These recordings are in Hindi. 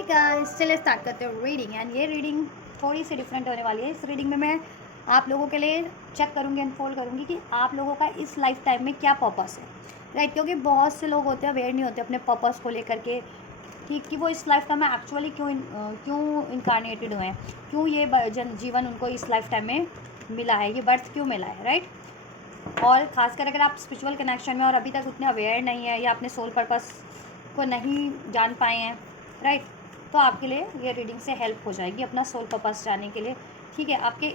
हे गाइस, चलिए स्टार्ट करते हैं रीडिंग। एंड ये रीडिंग थोड़ी सी डिफरेंट होने वाली है। इस रीडिंग में मैं आप लोगों के लिए चेक करूँगी, अनफोल्ड करूँगी कि आप लोगों का इस लाइफ टाइम में क्या पर्पस है, राइट। क्योंकि बहुत से लोग होते हैं अवेयर नहीं होते अपने पर्पस को लेकर के कि वो इस लाइफ टाइम में एक्चुअली क्यों इनकारनेटेड हुए हैं, क्यों ये जीवन उनको इस लाइफ टाइम में मिला है, ये बर्थ क्यों मिला है, राइट। और ख़ासकर अगर आप स्पिरिचुअल कनेक्शन में और अभी तक उतने अवेयर नहीं है या अपने सोल पर्पस को नहीं जान पाए हैं, राइट, तो आपके लिए ये रीडिंग से हेल्प हो जाएगी अपना सोल पर्पस जानने के लिए। ठीक है, आपके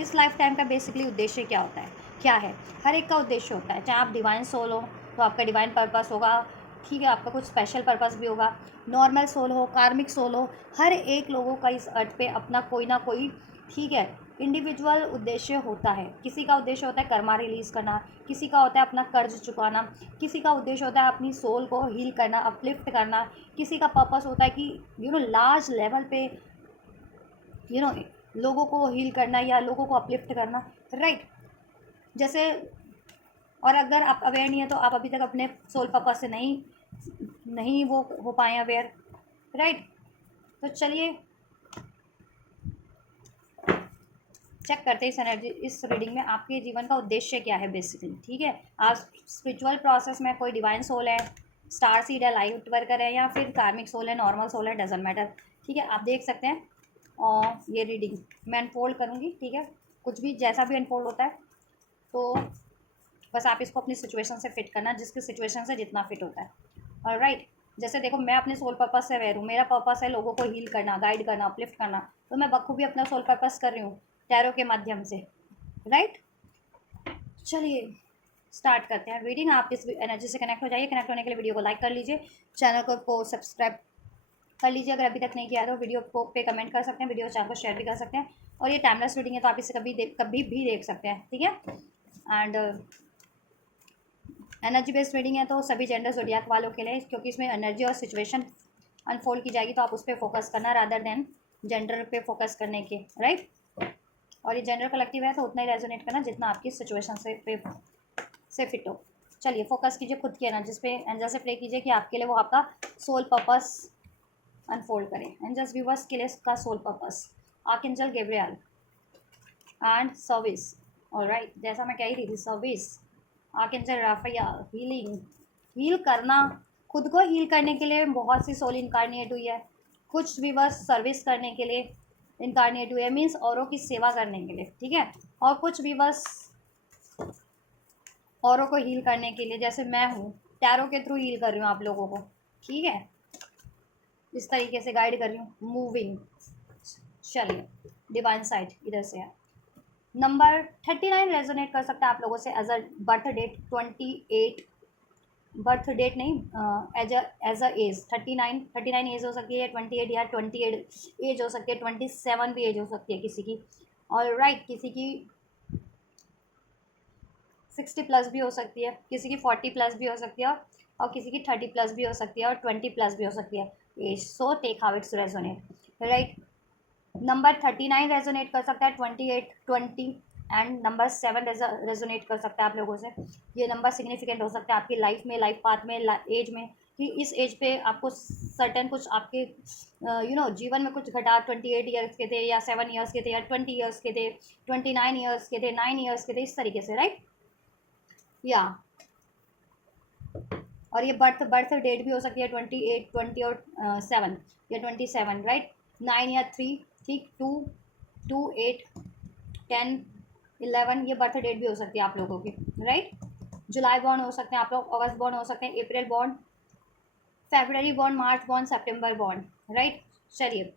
इस लाइफ टाइम का बेसिकली उद्देश्य क्या होता है, क्या है। हर एक का उद्देश्य होता है, चाहे आप डिवाइन सोल हो तो आपका डिवाइन पर्पस होगा, ठीक है, आपका कुछ स्पेशल पर्पस भी होगा। नॉर्मल सोल हो, कार्मिक सोल हो, हर एक लोगों का इस अर्थ पे अपना कोई ना कोई, ठीक है, इंडिविजुअल उद्देश्य होता है। किसी का उद्देश्य होता है कर्मा रिलीज़ करना, किसी का होता है अपना कर्ज चुकाना, किसी का उद्देश्य होता है अपनी सोल को हील करना, अपलिफ्ट करना, किसी का पर्पस होता है कि लार्ज लेवल पे लोगों को हील करना या लोगों को अपलिफ्ट करना, राइट। जैसे, और अगर आप अवेयर नहीं है तो आप अभी तक अपने सोल पर्पस से नहीं वो हो पाए अवेयर, राइट। तो चलिए चेक करते हैं इस एनर्जी, इस रीडिंग में आपके जीवन का उद्देश्य क्या है बेसिकली। ठीक है, आप स्पिरिचुअल प्रोसेस में कोई डिवाइन सोल है, स्टार सीड है, लाइट वर्कर है, या फिर कार्मिक सोल है, नॉर्मल सोल है, डजेंट मैटर। ठीक है, आप देख सकते हैं। और ये रीडिंग मैं अनफोल्ड करूँगी, ठीक है, कुछ भी जैसा भी अनफोल्ड होता है तो बस आप इसको अपनी सिचुएशन से फिट करना, जिसकी सिचुएशन से जितना फिट होता है, और राइट। जैसे देखो, मैं अपने सोल पर्पस से अवेयर हूँ, मेरा पर्पस है लोगों को हील करना, गाइड करना, अपलिफ्ट करना, तो मैं बखूबी अपना सोल पर्पस कर रही हूँ टैरो के माध्यम से, राइट। चलिए स्टार्ट करते हैं रीडिंग। आप इस एनर्जी से कनेक्ट हो जाइए। कनेक्ट होने के लिए वीडियो को लाइक कर लीजिए, चैनल को सब्सक्राइब कर लीजिए अगर अभी तक नहीं किया तो। वीडियो को पे कमेंट कर सकते हैं, वीडियो चैनल को शेयर भी कर सकते हैं। और ये टाइमलेस रीडिंग है तो आप इसे कभी भी देख सकते हैं, ठीक है। एंड एनर्जी बेस्ड रीडिंग है तो सभी जेंडर ज़ोडिएक वालों के लिए, क्योंकि इसमें एनर्जी और सिचुएशन अनफोल्ड की जाएगी, तो आप उस पर फोकस करना रादर देन जेंडर पे फोकस करने के, राइट। और ये जेंडर कलेक्टिव है तो उतना ही रेजोनेट करना जितना आपकी सिचुएशन से फिट हो। चलिए फोकस कीजिए खुद की एनर्जी पे, एंजल से प्रे कीजिए कि आपके लिए वो आपका सोल पर्पस अनफोल्ड करें। एंजल्स व्यूवर्स के लिए का soul purpose, archangel Gabriel and service, alright. जैसा मैं कह रही थी, service, archangel Raphael, healing, heal करना, खुद को हील करने के लिए बहुत सी सोल इनकारनेट हुई है, कुछ भी बस सर्विस करने के लिए इनकारनेट हुई है, मीन्स औरों की सेवा करने के लिए, ठीक है। और कुछ भी बस औरों को हील करने के लिए, जैसे मैं हूँ टैरो के थ्रू हील कर रही हूँ आप लोगों को, ठीक है, इस तरीके से गाइड कर रही हूँ, मूविंग। चलिए डिवाइन साइड इधर से है। नंबर 39 रेजोनेट कर सकता है आप लोगों से age a birth date 28, birth date नहीं, एज अ एज 39 एज हो सकती है, 28 या 28 एज हो सकती है, 27 भी एज हो सकती है किसी की, और राइट, किसी की 60 प्लस भी हो सकती है, किसी की 40 प्लस भी हो सकती है, और किसी की 30 प्लस भी हो सकती है, और 20 प्लस भी हो सकती है age. So take how it's resonate, right. Number 39 resonate कर सकता है, 28, 20 एंड नंबर 7 रेजोनेट कर सकता है आप लोगों से। ये नंबर सिग्निफिकेंट हो सकता है आपकी लाइफ में, लाइफ पाथ में, एज में, कि इस एज पे आपको सर्टन कुछ आपके जीवन में कुछ घटा, 28 ईयर्स के थे, या 7 ईयर्स के थे, या 20 ईयर्स के थे, 29 ईयर्स के थे, 9 ईयर्स के थे, इस तरीके से, राइट। या और ये बर्थ डेट भी हो सकती है 28, 20 और 7 या 27, राइट। 9 या 3, ठीक, 2, 2, 8, 10, 11, ये बर्थ डेट भी हो सकती है आप लोगों की, राइट। जुलाई बॉर्न हो सकते हैं आप लोग, अगस्त बॉर्न हो सकते हैं, अप्रैल बॉर्न, फेब्रवरी बॉर्न, मार्च बॉर्न, सितंबर बॉर्न, राइट। चलिए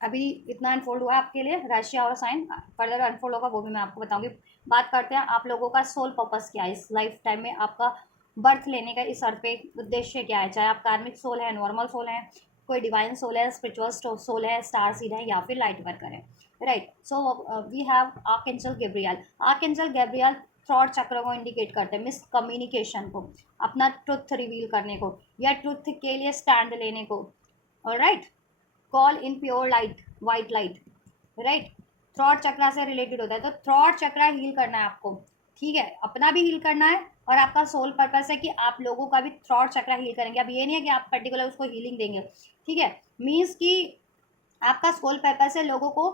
अभी इतना अनफोल्ड हुआ आपके लिए राशि और साइन, फर्दर अनफोल्ड होगा वो भी मैं आपको बताऊंगी। बात करते हैं आप लोगों का सोल पर्पस क्या है इस लाइफ टाइम में, आपका बर्थ लेने का इस अर्थ पे उद्देश्य क्या है, चाहे आप कार्मिक सोल है, नॉर्मल सोल है, कोई डिवाइन सोल है, स्पिरिचुअल सोल है, स्टार सीड है, या फिर लाइट वर्कर है, right. So we have archangel Gabriel. Archangel Gabriel throat chakra को इंडिकेट करते हैं, मिस कम्युनिकेशन को, अपना ट्रुथ रिवील करने को, या ट्रुथ के लिए स्टैंड लेने को, alright. Call in pure light, white light, right. Throat chakra से रिलेटेड होता है, तो थ्रॉट चक्रा हील करना है आपको, ठीक है, अपना भी हील करना है और आपका सोल पर्पस है कि आप लोगों का भी थ्रॉट चक्रा हील करेंगे। अब ये नहीं है कि आप पर्टिकुलर उसको हीलिंग देंगे, ठीक है। मीन्स कि आपका सोल पर्पस है लोगों को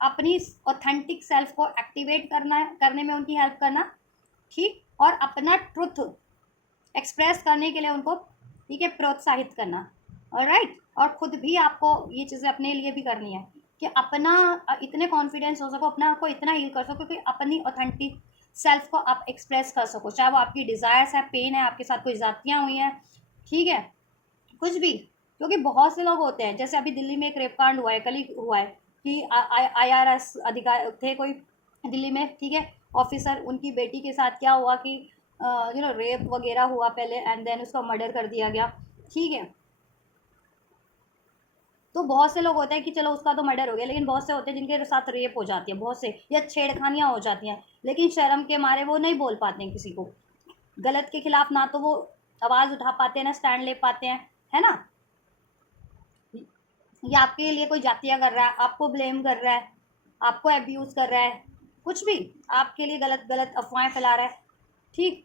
अपनी ऑथेंटिक सेल्फ को एक्टिवेट करना, करने में उनकी हेल्प करना, ठीक, और अपना ट्रुथ एक्सप्रेस करने के लिए उनको, ठीक है, प्रोत्साहित करना। ऑलराइट, और खुद भी आपको ये चीज़ें अपने लिए भी करनी है कि अपना इतने कॉन्फिडेंस हो सको, अपना आपको इतना हील कर सको कि अपनी ऑथेंटिक सेल्फ को आप एक्सप्रेस कर सको, चाहे वो आपकी डिज़ायर्स है, पेन है, आपके साथ कोई जातियाँ हुई हैं, ठीक है, कुछ भी। क्योंकि बहुत से लोग होते हैं, जैसे अभी दिल्ली में एक रेप कांड हुआ है, कल ही हुआ है कि IRS अधिकारी थे कोई दिल्ली में, ठीक है, ऑफिसर, उनकी बेटी के साथ क्या हुआ कि रेप वगैरह हुआ पहले, एंड देन उसका मर्डर कर दिया गया, ठीक है। तो बहुत से लोग होते हैं कि चलो उसका तो मर्डर हो गया, लेकिन बहुत से होते हैं जिनके साथ रेप हो जाती है, बहुत से, या छेड़खानियाँ हो जाती हैं, लेकिन शर्म के मारे वो नहीं बोल पाते हैं किसी को गलत के खिलाफ, ना तो वो आवाज़ उठा पाते हैं, ना स्टैंड ले पाते हैं, है ना। या आपके लिए कोई जातिया कर रहा है, आपको ब्लेम कर रहा है, आपको अब्यूज़ कर रहा है, कुछ भी आपके लिए गलत गलत अफवाहें फैला रहा है, ठीक,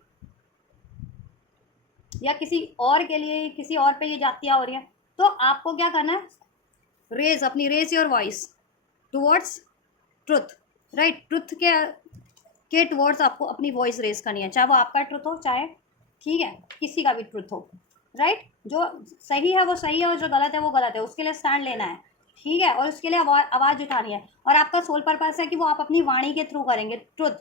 या किसी और के लिए, किसी और पे ये जातियाँ हो रही हैं, तो आपको क्या करना है, raise your voice towards truth, right. Truth के टुवर्ड्स आपको अपनी वॉइस रेज करनी है, चाहे वो आपका ट्रुथ हो, चाहे, ठीक है, किसी का भी ट्रुथ हो, राइट। जो सही है वो सही है, और जो गलत है वो गलत है, उसके लिए स्टैंड लेना है, ठीक है, और उसके लिए आवाज़ उठानी है। और आपका सोल पर्पस है कि वो आप अपनी वाणी के थ्रू करेंगे, ट्रुथ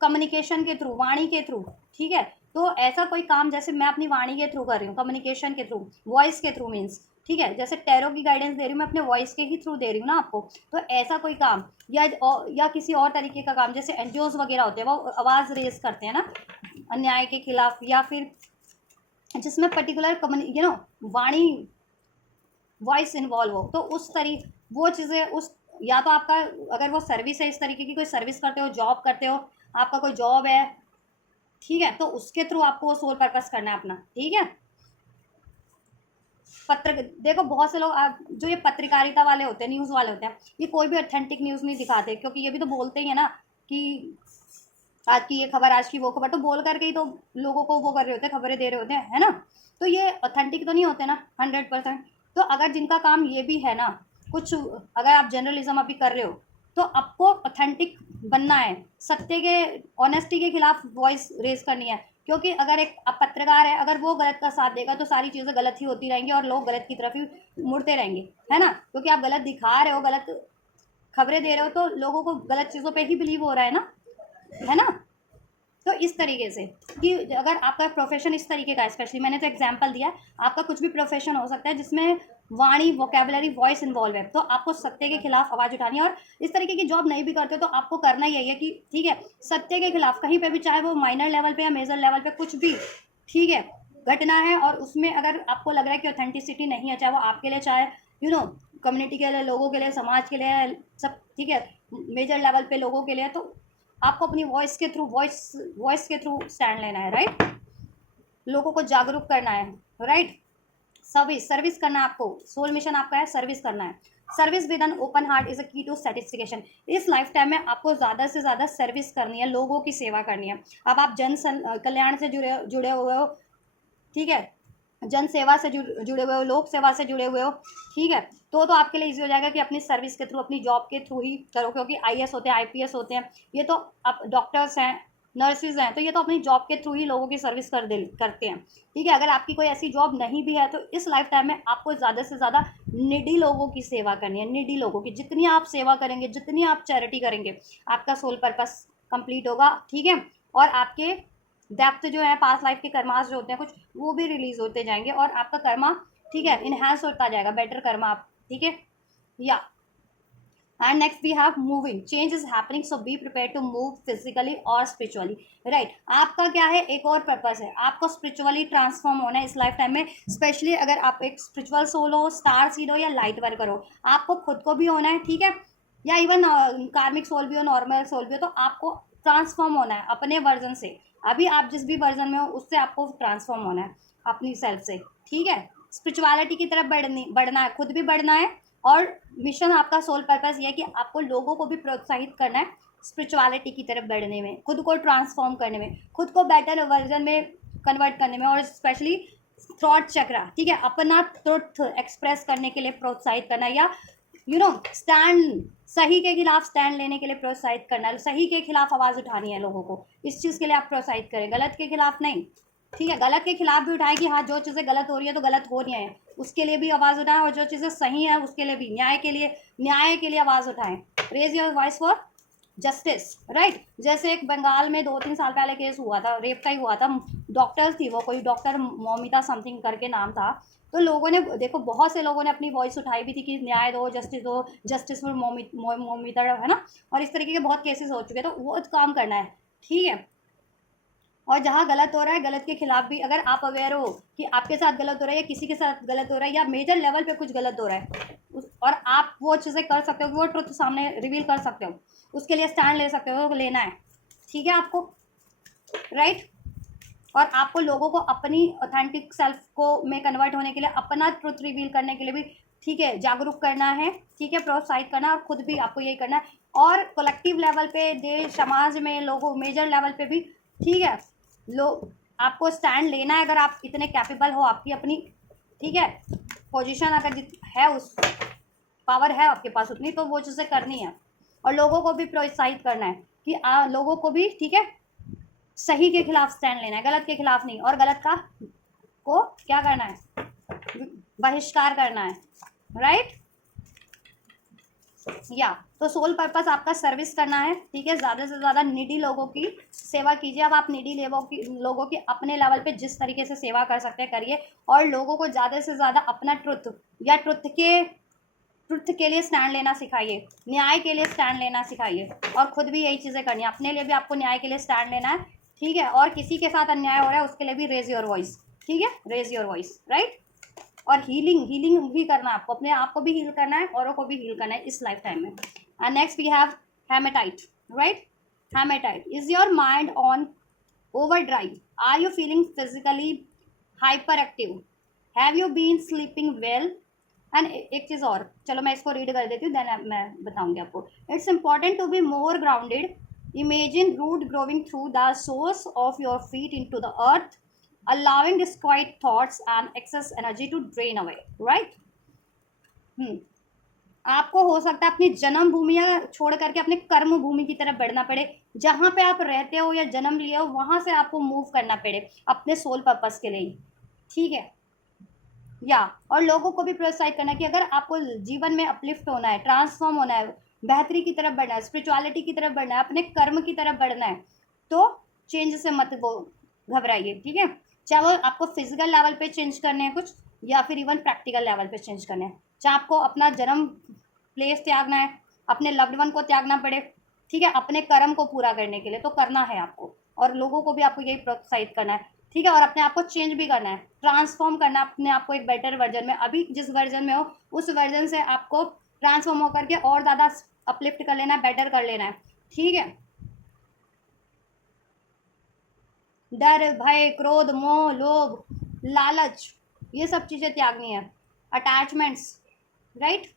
कम्युनिकेशन के थ्रू, वाणी के थ्रू, ठीक है। तो ऐसा कोई काम जैसे मैं अपनी वाणी के थ्रू कर रही हूँ, कम्युनिकेशन के थ्रू, वॉइस के थ्रू मीन्स, ठीक है, जैसे टैरो की गाइडेंस दे रही हूँ मैं अपने वॉइस के ही थ्रू दे रही हूँ ना आपको। तो ऐसा कोई काम या किसी और तरीके का काम, जैसे एनजीओज वगैरह होते हैं, वो आवाज़ रेज करते हैं ना अन्याय के खिलाफ, या फिर जिसमें पर्टिकुलर वाणी, वॉइस इन्वॉल्व हो, तो उस तरीके वो चीज़ें, उस, या तो आपका अगर वो सर्विस है, इस तरीके की कोई सर्विस करते हो, जॉब करते हो, आपका कोई जॉब है, ठीक है, तो उसके थ्रू आपको वो सोल पर्पस करना है अपना, ठीक है। देखो बहुत से लोग जो ये पत्रकारिता वाले होते हैं, न्यूज़ वाले होते हैं, ये कोई भी ऑथेंटिक न्यूज़ नहीं दिखाते, क्योंकि ये भी तो बोलते ही है ना कि आज की ये खबर, आज की वो खबर, तो बोल करके ही तो लोगों को वो कर रहे होते हैं, खबरें दे रहे होते हैं, है ना। तो ये ऑथेंटिक तो नहीं होते ना 100%। तो अगर जिनका काम ये भी है ना, कुछ अगर आप जर्नलिज्म अभी कर रहे हो, तो आपको ऑथेंटिक बनना है, सत्य के, ऑनेस्टी के खिलाफ वॉइस रेज करनी है। क्योंकि अगर एक पत्रकार है, अगर वो गलत का साथ देगा तो सारी चीज़ें गलत ही होती रहेंगी, और लोग गलत की तरफ ही मुड़ते रहेंगे, है ना। क्योंकि आप गलत दिखा रहे हो, गलत खबरें दे रहे हो, तो लोगों को गलत चीज़ों पे ही बिलीव हो रहा है ना। तो इस तरीके से कि अगर आपका प्रोफेशन इस तरीके का है, स्पेशली मैंने तो एग्जांपल दिया, आपका कुछ भी प्रोफेशन हो सकता है जिसमें वाणी, वोकेबलरी, वॉइस इन्वॉल्व है, तो आपको सत्य के खिलाफ आवाज़ उठानी है। और इस तरीके की जॉब नहीं भी करते तो आपको करना यही है कि, ठीक है, सत्य के खिलाफ कहीं पे भी, चाहे वो माइनर लेवल पे या मेजर लेवल पे कुछ भी, ठीक है, घटना है, और उसमें अगर आपको लग रहा है कि ऑथेंटिसिटी नहीं है, चाहे वो आपके लिए, चाहे कम्युनिटी के लिए, लोगों के लिए, समाज के लिए, सब, ठीक है, मेजर लेवल पे लोगों के लिए, तो आपको अपनी वॉइस के थ्रू, वॉइस के थ्रू स्टैंड लेना है, राइट। लोगों को जागरूक करना है, राइट। सर्विस करना है आपको, सोल मिशन आपका है, सर्विस करना है। Service with an open heart is a की टू सेटिस्फिकेशन। इस लाइफ टाइम में आपको ज़्यादा से ज़्यादा सर्विस करनी है, लोगों की सेवा करनी है। अब आप कल्याण से जुड़े हुए हो, ठीक है, जन सेवा से जुड़े हुए हो, लोक सेवा से जुड़े हुए हो, ठीक है, तो आपके लिए इजी हो जाएगा कि अपनी सर्विस के थ्रू, अपनी जॉब के थ्रू ही करो। क्योंकि IAS होते हैं, IPS होते हैं, ये तो अब डॉक्टर्स हैं, नर्सिज हैं, तो ये तो अपनी जॉब के थ्रू ही लोगों की सर्विस करते हैं, ठीक है। अगर आपकी कोई ऐसी जॉब नहीं भी है, तो इस लाइफ टाइम में आपको ज़्यादा से ज़्यादा निडी लोगों की सेवा करनी है। निडी लोगों की जितनी आप सेवा करेंगे, जितनी आप चैरिटी करेंगे, आपका सोल पर्पस कंप्लीट होगा, ठीक है। और आपके डेप्थ जो है, पास्ट लाइफ के कर्मास जो होते हैं कुछ, वो भी रिलीज होते जाएंगे, और आपका कर्मा, ठीक है, इनहेंस होता जाएगा, बेटर कर्मा आप, ठीक है, yeah. And next we have moving, change is happening, so be prepare to move physically और स्पिरिचुअली, राइट। आपका क्या है, एक और पर्पस है, आपको स्पिरिचुअली ट्रांसफॉर्म होना है इस लाइफ टाइम में। स्पेशली अगर आप एक स्पिरिचुअल सोल हो, स्टार सीड हो, या लाइट वर्कर हो, आपको खुद को भी होना है, ठीक है, या इवन कार्मिक सोल भी हो, नॉर्मल सोल भी हो, तो आपको ट्रांसफॉर्म होना है अपने वर्जन से। अभी आप जिस भी वर्जन में हो, उससे आपको ट्रांसफॉर्म होना है अपनी सेल्फ से, ठीक है। स्पिरिचुअलिटी की तरफ बढ़ना है, खुद भी बढ़ना है, और मिशन आपका सोल पर्पस ये है कि आपको लोगों को भी प्रोत्साहित करना है स्पिरिचुअलिटी की तरफ बढ़ने में, खुद को ट्रांसफॉर्म करने में, खुद को बेटर वर्जन में कन्वर्ट करने में, और स्पेशली थ्रॉट चक्रा, ठीक है, अपना ट्रुथ एक्सप्रेस करने के लिए प्रोत्साहित करना, या स्टैंड, सही के खिलाफ स्टैंड लेने के लिए प्रोत्साहित करना, सही के खिलाफ आवाज़ उठानी है लोगों को, इस चीज़ के लिए आप प्रोत्साहित करें, गलत के खिलाफ नहीं, ठीक है। गलत के खिलाफ भी उठाएं कि हाँ जो चीज़ें गलत हो रही है तो गलत हो रही है, उसके लिए भी आवाज़ उठाएं, और जो चीज़ें सही है उसके लिए भी, न्याय के लिए आवाज़ उठाएं। Raise your voice for justice, right. जैसे एक बंगाल में 2-3 साल पहले केस हुआ था, रेप का ही हुआ था, डॉक्टर थी वो, कोई डॉक्टर मौमिता समथिंग करके नाम था, तो लोगों ने देखो, बहुत से लोगों ने अपनी वॉइस उठाई भी थी कि न्याय दो, जस्टिस फॉर मौमिता, है ना, और इस तरीके के बहुत केसेस हो चुके हैं, तो वो काम करना है, ठीक है। और जहाँ गलत हो रहा है, गलत के खिलाफ भी अगर आप अवेयर हो कि आपके साथ गलत हो रहा है या किसी के साथ गलत हो रहा है या मेजर लेवल पे कुछ गलत हो रहा है, और आप वो चीज़ें कर सकते हो, वो ट्रुथ सामने रिवील कर सकते हो, उसके लिए स्टैंड ले सकते हो, लेना है, ठीक है आपको, राइट। और आपको लोगों को अपनी ऑथेंटिक सेल्फ को में कन्वर्ट होने के लिए, अपना ट्रुथ रिवील करने के लिए भी, ठीक है, जागरूक करना है, ठीक है, प्रोत्साहित करना, और खुद भी आपको यही करना है, और कलेक्टिव लेवल पे, देश समाज में, लोगों, मेजर लेवल पे भी, ठीक है, आपको स्टैंड लेना है। अगर आप इतने कैपेबल हो, आपकी अपनी, ठीक है, पोजीशन अगर है, उस पावर है आपके पास उतनी, तो वो चीज़ें करनी है, और लोगों को भी प्रोत्साहित करना है कि लोगों को भी, ठीक है, सही के खिलाफ स्टैंड लेना है, गलत के खिलाफ नहीं, और गलत का को क्या करना है, बहिष्कार करना है, राइट। या तो सोल पर्पस आपका सर्विस करना है, ठीक है, ज़्यादा से ज़्यादा नीडी लोगों की सेवा कीजिए। अब आप नीडी लोगों की अपने लेवल पे जिस तरीके से सेवा कर सकते हैं करिए, और लोगों को ज़्यादा से ज़्यादा अपना ट्रुथ या ट्रुथ के लिए स्टैंड लेना सिखाइए, न्याय के लिए स्टैंड लेना सिखाइए, और खुद भी यही चीज़ें करनी है, अपने लिए भी आपको न्याय के लिए स्टैंड लेना है, ठीक है, और किसी के साथ अन्याय हो रहा है उसके लिए भी रेज योर वॉइस, ठीक है, रेज योर वॉइस, राइट। और हीलिंग भी करना है आपको, अपने आप को भी हील करना है, औरों को भी हील करना है इस लाइफ टाइम में। And next we have hematite, right. Hematite, is your mind on overdrive, are you feeling physically hyperactive, have you been sleeping well. And एक चीज़ और, चलो मैं इसको रीड कर देती हूँ, देन मैं बताऊंगी आपको। It's important to be more grounded, imagine root growing through the source of your feet into the earth, allowing disquiet thoughts and excess energy to drain away, right? आपको हो सकता है अपनी जन्म भूमि या छोड़ करके अपने कर्म भूमि की तरफ बढ़ना पड़े, जहाँ पे आप रहते हो या जन्म लिए हो वहाँ से आपको मूव करना पड़े अपने सोल पर्पस के लिए, ठीक है। या और लोगों को भी प्रोत्साहित करना कि अगर आपको जीवन में अपलिफ्ट होना है, ट्रांसफॉर्म होना है, बेहतरी की तरफ बढ़ना है, स्पिरिचुअलिटी की तरफ बढ़ना है, अपने कर्म की तरफ बढ़ना है, तो चेंज से मत वो घबराइए, ठीक है। चाहे वो आपको फिजिकल लेवल पे चेंज करने हैं कुछ, या फिर इवन प्रैक्टिकल लेवल पे चेंज करने हैं, चाहे आपको अपना जन्म प्लेस त्यागना है, अपने लव्ड वन को त्यागना पड़े, ठीक है, अपने कर्म को पूरा करने के लिए, तो करना है आपको, और लोगों को भी आपको यही प्रोत्साहित करना है, ठीक है, और अपने आप को चेंज भी करना है, ट्रांसफॉर्म करना है अपने आप को एक बेटर वर्जन में। अभी जिस वर्जन में हो उस वर्जन से आपको ट्रांसफॉर्म होकर के और ज़्यादा अपलिफ्ट कर लेना है, बेटर कर लेना है, ठीक है। डर, भय, क्रोध, मोह, लोभ, लालच, ये सब चीज़ें त्यागनी है, अटैचमेंट्स, राइट।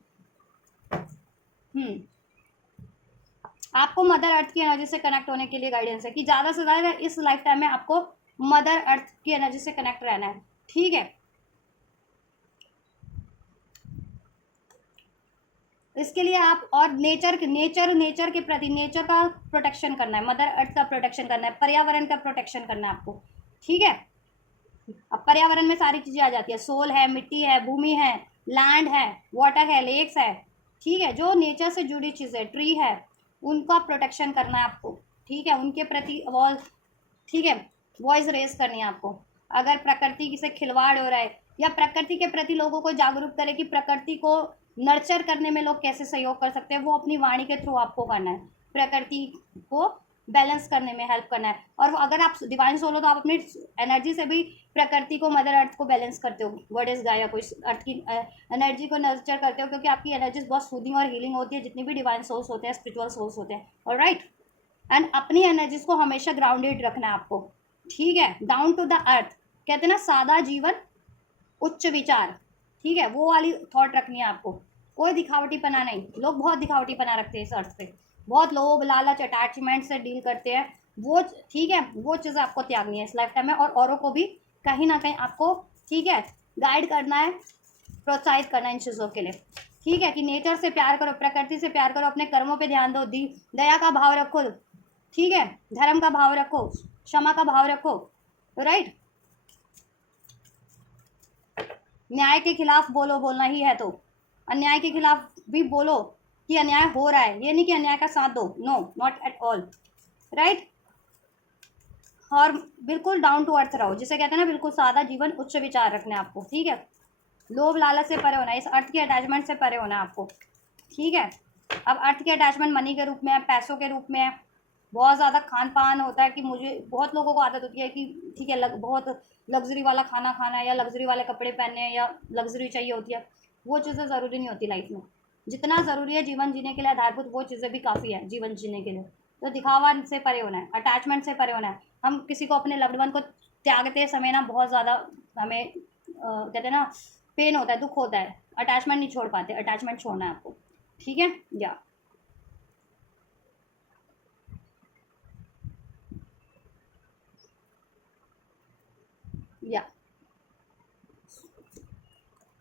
आपको मदर अर्थ की एनर्जी से कनेक्ट होने के लिए गाइडेंस है कि ज़्यादा से ज़्यादा इस लाइफ टाइम में आपको मदर अर्थ की एनर्जी से कनेक्ट रहना है, ठीक है। इसके लिए आप और नेचर के प्रति, नेचर का प्रोटेक्शन करना है, मदर अर्थ का प्रोटेक्शन करना है, पर्यावरण का प्रोटेक्शन करना है आपको, ठीक है। अब पर्यावरण में सारी चीज़ें आ जाती है, सोल है, मिट्टी है, भूमि है, लैंड है, वाटर है, लेक्स है, ठीक है, जो नेचर से जुड़ी चीज़ें, ट्री है, उनका प्रोटेक्शन करना है आपको, ठीक है, उनके प्रति वॉइस, ठीक है, वॉइस रेस करनी है आपको। अगर प्रकृति से खिलवाड़ हो रहा है, या प्रकृति के प्रति लोगों को जागरूक करें कि प्रकृति को नर्चर करने में लोग कैसे सहयोग कर सकते हैं, वो अपनी वाणी के थ्रू आपको करना है, प्रकृति को बैलेंस करने में हेल्प करना है। और अगर आप डिवाइन सोल हो तो आप अपनी एनर्जी से भी प्रकृति को, मदर अर्थ को बैलेंस करते हो, वर्ड इज गाया, कोई अर्थ की एनर्जी को नर्चर करते हो, क्योंकि आपकी एनर्जी बहुत सूदिंग और हीलिंग होती है, जितनी भी डिवाइन सोल्स होते हैं, स्पिरिचुअल सोल्स होते हैं, ऑलराइट। एंड अपनी एनर्जीज को हमेशा ग्राउंडेड रखना है आपको, ठीक है, डाउन टू द अर्थ, कहते हैं ना, सादा जीवन उच्च विचार, ठीक है, वो वाली थॉट रखनी है आपको, कोई दिखावटी पना नहीं। लोग बहुत दिखावटी पना रखते हैं इस अर्थ पे, बहुत लोभ लालच अटैचमेंट से डील करते हैं, वो ठीक है, वो चीज़ें आपको त्यागनी है इस लाइफ टाइम में, और औरों को भी कहीं ना कहीं आपको, ठीक है, गाइड करना है, प्रोत्साहित करना है इन चीज़ों के लिए, ठीक है, कि नेचर से प्यार करो, प्रकृति से प्यार करो, अपने कर्मों पे ध्यान दो, दी दया का भाव रखो, ठीक है, धर्म का भाव रखो, क्षमा का भाव रखो, राइट। न्याय के खिलाफ बोलो, बोलना ही है तो अन्याय के खिलाफ भी बोलो कि अन्याय हो रहा है, ये नहीं कि अन्याय का साथ दो, no, not at all, right. और बिल्कुल डाउन टू अर्थ रहो, जिसे कहते हैं ना बिल्कुल सादा जीवन, उच्च विचार रखने आपको, ठीक है, लोभ लालच से परे होना है, इस अर्थ की अटैचमेंट से परे होना है आपको, ठीक है। अब अर्थ की अटैचमेंट मनी के रूप में है, पैसों के रूप में है, बहुत ज़्यादा खान पान होता है कि मुझे, बहुत लोगों को आदत होती है कि ठीक है बहुत लग्जरी वाला खाना खाना है, या लग्जरी वाले कपड़े पहनने हैं, या लग्जरी चाहिए होती है, वो चीज़ें ज़रूरी नहीं होती लाइफ में। जितना ज़रूरी है जीवन जीने के लिए आधारभूत, वो चीज़ें भी काफ़ी है जीवन जीने के लिए। तो दिखावा से परे होना है, अटैचमेंट से परे होना है। हम किसी को, अपने लव्ड वन को त्यागते समय ना बहुत ज़्यादा हमें कहते हैं ना पेन होता है, दुख होता है, अटैचमेंट नहीं छोड़ पाते, अटैचमेंट छोड़ना है आपको, ठीक है। Yeah yeah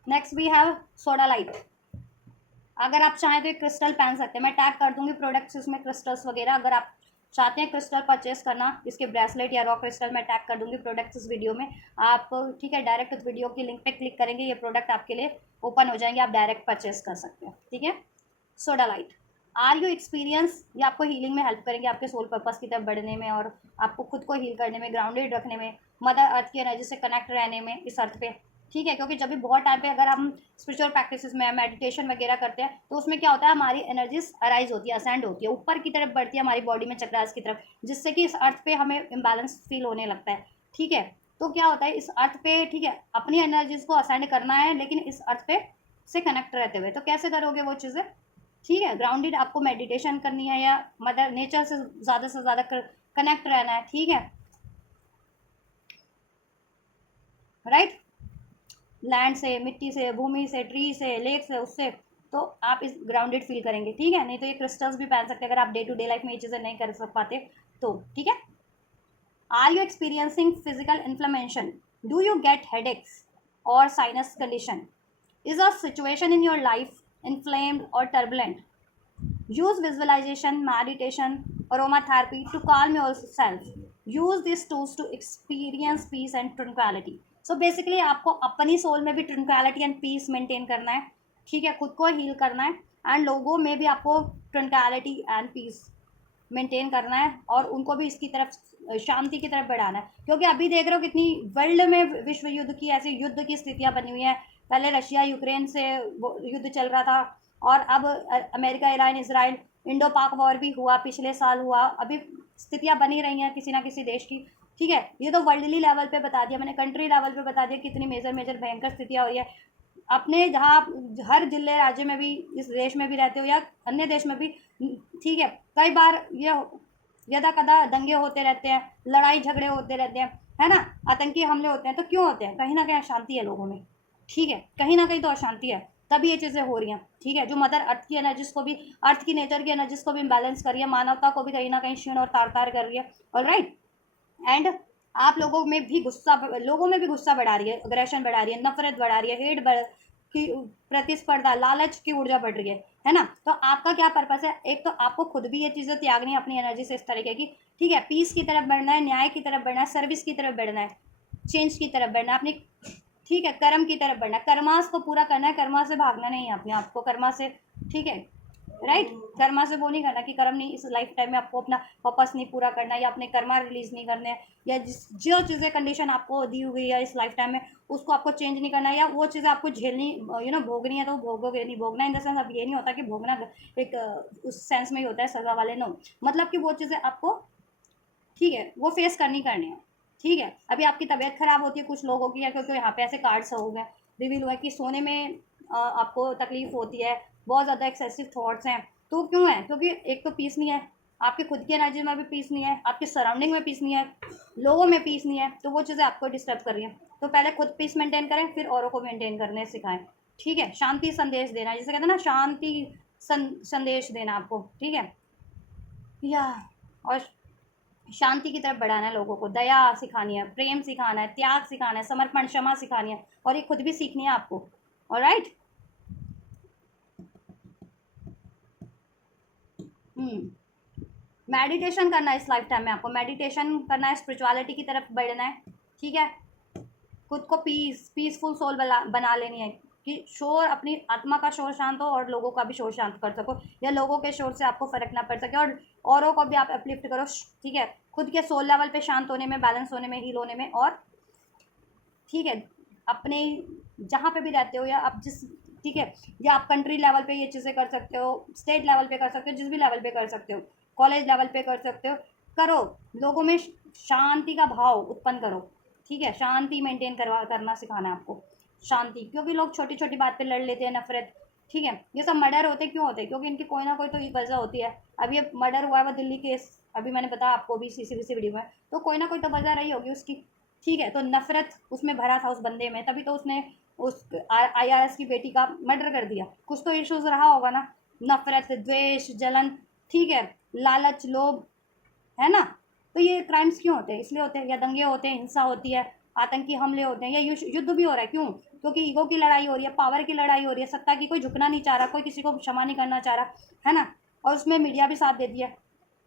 next we have soda light. अगर आप चाहें तो एक क्रिस्टल पहन सकते हैं, मैं टैग कर दूंगी प्रोडक्ट्स इसमें, क्रिस्टल्स वगैरह, अगर आप चाहते हैं क्रिस्टल परचेस करना, इसके ब्रेसलेट या रॉ क्रिस्टल, मैं टैग कर दूंगी प्रोडक्ट्स इस वीडियो में, आप ठीक है डायरेक्ट उस वीडियो की लिंक पे क्लिक करेंगे, ये प्रोडक्ट आपके लिए ओपन हो जाएंगे, आप डायरेक्ट परचेस कर सकते हैं, ठीक है। Soda light, are you experience, ये आपको हीलिंग में हेल्प करेंगे, आपके सोल पर्पस की तरफ बढ़ने में, और आपको खुद को हील करने में, ग्राउंडेड रखने में, मदर अर्थ की एनर्जी से कनेक्ट रहने में इस अर्थ पे, ठीक है। क्योंकि जब भी बहुत टाइम पे अगर हम स्पिरिचुअल प्रैक्टिसेस में मेडिटेशन वगैरह करते हैं, तो उसमें क्या होता है, हमारी एनर्जीज अराइज होती है, असेंड होती है, ऊपर की तरफ बढ़ती है हमारी बॉडी में, चक्रास की तरफ, जिससे कि इस अर्थ पे हमें इम्बैलेंस फील होने लगता है, ठीक है। तो क्या होता है इस अर्थ पे, ठीक है, अपनी एनर्जीज को असेंड करना है, लेकिन इस अर्थ पे से कनेक्ट रहते हुए, तो कैसे करोगे वो चीज़ें, ठीक है, ग्राउंडेड आपको मेडिटेशन करनी है, या मदर नेचर से ज़्यादा कनेक्ट रहना है, ठीक है, राइट। लैंड से, मिट्टी से, भूमि से, ट्री से, लेक से, उससे, तो आप इस ग्राउंडेड फील करेंगे, ठीक है। नहीं तो ये क्रिस्टल्स भी पहन सकते हैं अगर आप डे टू डे लाइफ में ये चीज़ें नहीं कर सक पाते तो, ठीक है। Are you experiencing physical inflammation, do you get headaches और sinus condition, is a situation in your life inflamed or turbulent, use visualization, meditation, aromatherapy to calm yourself, use these tools to experience peace and tranquility. So basically आपको अपनी सोल में भी ट्रंक्वालिटी एंड पीस मेंटेन करना है, ठीक है, खुद को हील करना है, एंड लोगों में भी आपको ट्रंक्वालिटी एंड पीस मेंटेन करना है, और उनको भी इसकी तरफ, शांति की तरफ बढ़ाना है। क्योंकि अभी देख रहे हो कितनी वर्ल्ड में विश्व युद्ध की, ऐसी युद्ध की स्थितियां बनी हुई हैं, पहले रशिया यूक्रेन से युद्ध चल रहा था, और अब अमेरिका ईरान इसराइल, इंडो पाक वॉर भी हुआ, पिछले साल हुआ, अभी स्थितियां बनी रही हैं किसी ना किसी देश की, ठीक है। ये तो वर्ल्डली लेवल पे बता दिया मैंने, कंट्री लेवल पे बता दिया कितनी मेजर मेजर भयंकर स्थितियां हो रही है। अपने जहाँ हर जिले राज्य में भी, इस देश में भी रहते हो या अन्य देश में भी, ठीक है, कई बार ये यदा कदा दंगे होते रहते हैं, लड़ाई झगड़े होते रहते हैं, है ना, आतंकी हमले होते हैं, तो क्यों होते हैं, कहीं ना कहीं अशांति है लोगों में, ठीक है, कहीं ना कहीं तो अशांति है, तभी ये चीज़ें हो रही हैं, ठीक है। जो मदर अर्थ की एनर्जीज को भी, अर्थ की नेचर की एनर्जीज को भी इम्बैलेंस कर रही है, मानवता को भी कहीं ना कहीं क्षीण और तार तार कर रही है, ऑल राइट। एंड आप लोगों में भी गुस्सा बढ़ा रही है, अग्रेशन बढ़ा रही है, नफरत बढ़ा रही है, की प्रतिस्पर्धा, लालच की ऊर्जा बढ़ रही है ना। तो आपका क्या पर्पस है, एक तो आपको खुद भी ये चीज़ें त्यागनी है अपनी एनर्जी से इस तरीके की, ठीक है, पीस की तरफ बढ़ना है, न्याय की तरफ बढ़ना है, सर्विस की तरफ बढ़ना है, चेंज की तरफ बढ़ना है अपनी, ठीक है, कर्म की तरफ बढ़ना है, कर्मास को पूरा करना है, कर्मा से भागना नहीं है अपने आपको, कर्मा से, ठीक है, राइट। कर्मा से वो नहीं करना कि कर्म नहीं, इस लाइफ टाइम में आपको अपना पर्पस नहीं पूरा करना, या अपने कर्मा रिलीज नहीं करने, या जो चीज़ें कंडीशन आपको दी हुई है इस लाइफ टाइम में, उसको आपको चेंज नहीं करना, या वो चीज़ें आपको झेलनी, भोगनी है तो भोगोगे, नहीं भोगना इन द सेंस, अब ये नहीं होता कि भोगना एक उस सेंस में ही होता है सजा वाले, नो, मतलब कि वो चीज़ें आपको, ठीक है, वो फेस करनी है, ठीक है। अभी आपकी तबीयत खराब होती है कुछ लोगों की, या क्योंकि यहाँ पे ऐसे कार्ड्स हो गए, रिवील हुआ कि सोने में आपको तकलीफ होती है, बहुत ज़्यादा एक्सेसिव थॉट्स हैं, तो क्यों है, क्योंकि एक तो पीस नहीं है, आपकी खुद की एनर्जी में भी पीस नहीं है, आपके सराउंडिंग में पीस नहीं है, लोगों में पीस नहीं है, तो वो चीज़ें आपको डिस्टर्ब कर रही हैं। तो पहले खुद पीस मेंटेन करें, फिर औरों को मेंटेन करने सिखाएं, ठीक है। शांति संदेश देना, जिसे कहते हैं ना, शांति संदेश देना आपको, ठीक है। या और शांति की तरफ बढ़ाना है लोगों को, दया सिखानी है, प्रेम सिखाना है, त्याग सिखाना है, समर्पण, क्षमा सिखानी है, और ये खुद भी सीखनी है आपको। ऑलराइट। मेडिटेशन करना है इस लाइफ टाइम में, आपको मेडिटेशन करना है, स्पिरिचुअलिटी की तरफ बढ़ना है। ठीक है, खुद को पीसफुल सोल बना लेनी है कि शोर, अपनी आत्मा का शोर शांत हो और लोगों का भी शोर शांत कर सको, या लोगों के शोर से आपको फर्क ना पड़ सके, और औरों को भी आप अपलिफ्ट करो। ठीक है, खुद के सोल लेवल पे शांत होने में, बैलेंस होने में, हील होने में, और ठीक है, अपने जहाँ पे भी रहते हो, या आप जिस, ठीक है, या आप कंट्री लेवल पे ये चीज़ें कर सकते हो, स्टेट लेवल पे कर सकते हो, जिस भी लेवल पे कर सकते हो, कॉलेज लेवल पे कर सकते हो, करो। लोगों में शांति का भाव उत्पन्न करो। ठीक है, शांति मेंटेन करना सिखाना है आपको, शांति, क्योंकि लोग छोटी छोटी बात पे लड़ लेते हैं, नफरत। ठीक है, ये सब मर्डर होते क्यों होते हैं? क्योंकि इनकी कोई ना कोई तो ये वजह होती है। अब ये मर्डर हुआ है वो दिल्ली केस, अभी मैंने बताया आपको भी सीसीटीवी वीडियो में, तो कोई ना कोई तो वजह रही होगी उसकी। ठीक है, तो नफरत उसमें भरा था उस बंदे में, तभी तो उसने उस आईआरएस की बेटी का मर्डर कर दिया। कुछ तो इश्यूज रहा होगा ना, नफरत, द्वेष, जलन, ठीक है, लालच, लोभ, है ना? तो ये क्राइम्स क्यों होते हैं? इसलिए होते हैं, या दंगे होते हैं, हिंसा होती है, आतंकी हमले होते हैं, या युद्ध भी हो रहा है। क्यों? क्योंकि ईगो की लड़ाई हो रही है, पावर की लड़ाई हो रही है, सत्ता की, कोई झुकना नहीं चाह रहा, कोई किसी को क्षमा नहीं करना चाह रहा, है ना? और उसमें मीडिया भी साथ देती है,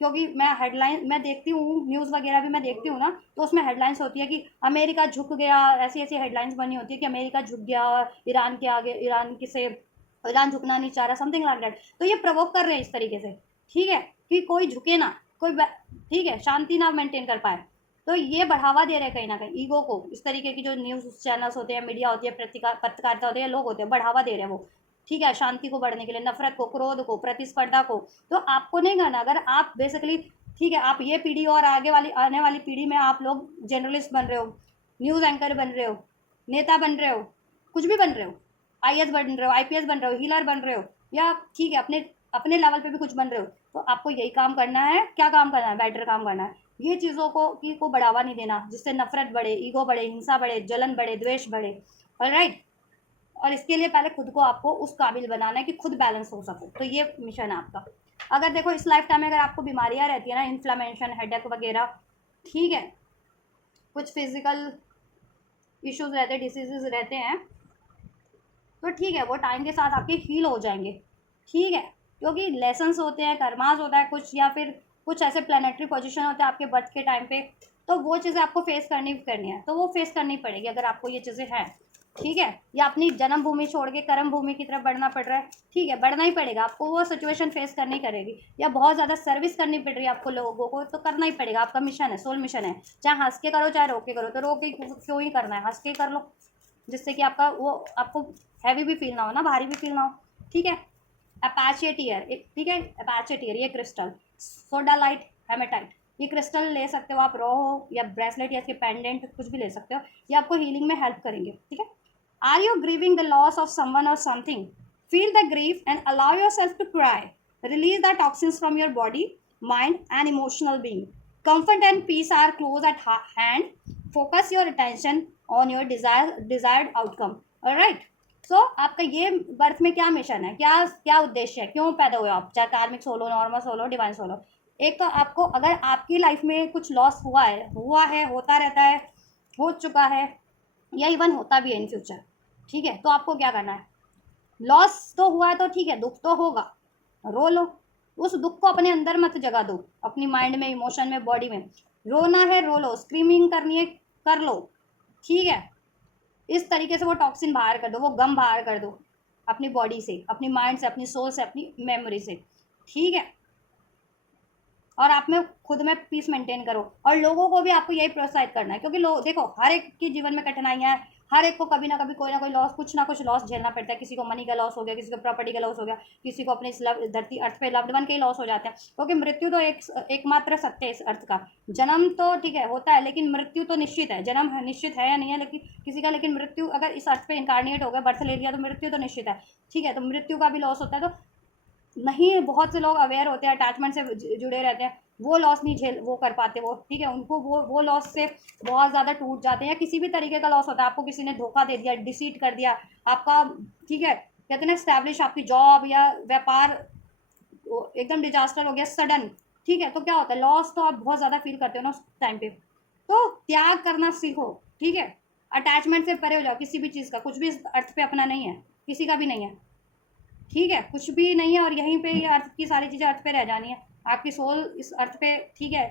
क्योंकि मैं हेडलाइन मैं देखती हूँ, न्यूज़ वगैरह भी मैं देखती हूँ ना, तो उसमें हेडलाइंस होती है कि अमेरिका झुक गया, ऐसी ऐसी हेडलाइंस बनी होती है कि अमेरिका झुक गया और ईरान के आगे, ईरान झुकना नहीं चाह रहा, समथिंग लाइक दैट। तो ये प्रवोक कर रहे हैं इस तरीके से। ठीक है, कि कोई झुके ना, ठीक है, शांति ना मेंटेन कर पाए। तो ये बढ़ावा दे रहे हैं कहीं ना कहीं ईगो को। इस तरीके की जो न्यूज़ चैनल्स होते हैं, मीडिया होती है, पत्रकारिता होती है, लोग होते हैं, बढ़ावा दे रहे हैं वो। ठीक है, शांति को बढ़ने के लिए, नफरत को, क्रोध को, प्रतिस्पर्धा को। तो आपको नहीं करना। अगर आप बेसिकली, ठीक है, आप ये पीढ़ी और आगे वाली, आने वाली पीढ़ी में आप लोग जर्नलिस्ट बन रहे हो, न्यूज़ एंकर बन रहे हो, नेता बन रहे हो, कुछ भी बन रहे हो, आईएएस बन रहे हो, आईपीएस बन रहे हो, हीलर बन रहे हो, या ठीक है, अपने अपने लेवल पे भी कुछ बन रहे हो, तो आपको यही काम करना है। क्या काम करना है? बेटर काम करना है। ये चीज़ों को बढ़ावा नहीं देना जिससे नफरत बढ़े, ईगो बढ़े, हिंसा बढ़े, जलन बढ़े, द्वेष बढ़े। ऑलराइट। और इसके लिए पहले खुद को आपको उस काबिल बनाना है कि खुद बैलेंस हो सको। तो ये मिशन है आपका। अगर देखो इस लाइफ टाइम में अगर आपको बीमारियां रहती है ना, इन्फ्लामेशन, हेडेक वगैरह, ठीक है, कुछ फिजिकल इश्यूज रहते हैं, डिसीजेज रहते हैं, तो ठीक है, वो टाइम के साथ आपके हील हो जाएंगे। ठीक है, क्योंकि लेसन्स होते हैं, कर्मास होता है कुछ, या फिर कुछ ऐसे प्लानिटरी पोजीशन होते हैं आपके बर्थ के टाइम पे, तो वो चीज़ें आपको फेस करनी है, तो वो फेस करनी पड़ेगी अगर आपको ये चीज़ें हैं। ठीक है, या अपनी जन्मभूमि छोड़ के कर्म भूमि की तरफ बढ़ना पड़ रहा है, ठीक है, बढ़ना ही पड़ेगा आपको, वो सिचुएशन फेस करनी करेगी। या बहुत ज़्यादा सर्विस करनी पड़ रही है आपको लोगों को, तो करना ही पड़ेगा। आपका मिशन है, सोल मिशन है। चाहे हंस के करो, चाहे रो के करो, तो रो के क्यों ही करना है, हंस के कर लो, जिससे कि आपका वो, आपको हैवी भी फील ना हो ना, भारी भी फील ना हो। ठीक है, अपाचे टीयर, ठीक है, अपाचे टीयर, ये क्रिस्टल, सोडालाइट, हेमेटाइट, ये क्रिस्टल ले सकते हो आप, रॉ हो या ब्रेसलेट या इसके पेंडेंट, कुछ भी ले सकते हो। ये आपको हीलिंग में हेल्प करेंगे। ठीक है, are you grieving the loss of someone or something? Feel the grief and allow yourself to cry. Release the toxins from your body, mind and emotional being. Comfort and peace are close at hand. Focus your attention on your desired outcome. Alright. सो आपका ये बर्थ में क्या मिशन है, क्या क्या उद्देश्य है, क्यों पैदा हुए आप? चाहे कार्मिक solo, normal solo, divine solo. एक तो आपको, अगर आपकी लाइफ में कुछ लॉस हुआ है, होता रहता है, हो चुका है, या इवन होता भी है इन फ्यूचर, ठीक है, तो आपको क्या करना है? लॉस तो हुआ है तो ठीक है, दुख तो होगा, रो लो। उस दुख को अपने अंदर मत जगा दो, अपनी माइंड में, इमोशन में, बॉडी में। रोना है, रो लो, स्क्रीमिंग करनी है, कर लो। ठीक है, इस तरीके से वो टॉक्सिन बाहर कर दो, वो गम बाहर कर दो, अपनी बॉडी से, अपनी माइंड से, अपनी सोल से, अपनी मेमोरी से। ठीक है, और आप में खुद में पीस मेंटेन करो, और लोगों को भी आपको यही प्रोत्साहित करना है, क्योंकि लोग देखो, हर एक के जीवन में कठिनाइयां हैं, हर एक को कभी ना कभी कोई ना कोई लॉस, कुछ ना कुछ लॉस झेलना पड़ता है। किसी को मनी का लॉस हो गया, किसी को प्रॉपर्टी का लॉस हो गया, किसी को अपने इस धरती अर्थ पे लव्ड वन के ही लॉस हो जाते हैं, क्योंकि मृत्यु तो एकमात्र सत्य है इस अर्थ का। जन्म तो ठीक है होता है, लेकिन मृत्यु तो निश्चित है। जन्म निश्चित है या नहीं है लेकिन किसी का, लेकिन मृत्यु, अगर इस अर्थ पे इनकारनेट हो गया, बर्थ ले लिया, तो मृत्यु तो निश्चित है। ठीक है, तो मृत्यु का भी लॉस होता है। तो नहीं, बहुत से लोग अवेयर होते हैं, अटैचमेंट से जुड़े रहते हैं, वो लॉस नहीं झेल वो कर पाते वो। ठीक है, उनको वो लॉस से बहुत ज़्यादा टूट जाते हैं, या किसी भी तरीके का लॉस होता है, आपको किसी ने धोखा दे दिया, डिसीट कर दिया आपका, ठीक है, कहते हैं स्टैब्लिश, आपकी जॉब या व्यापार एकदम डिजास्टर हो गया, सडन, ठीक है, तो क्या होता है, लॉस तो आप बहुत ज़्यादा फील करते हो ना उस टाइम पे, तो त्याग करना सीखो। ठीक है, अटैचमेंट से परे हो जाओ किसी भी चीज़ का, कुछ भी इस अर्थ पे अपना नहीं है, किसी का भी नहीं है। ठीक है, कुछ भी नहीं है, और यहीं पे ये अर्थ की सारी चीज़ें अर्थ पे रह जानी है। आपकी सोल इस अर्थ पे, ठीक है,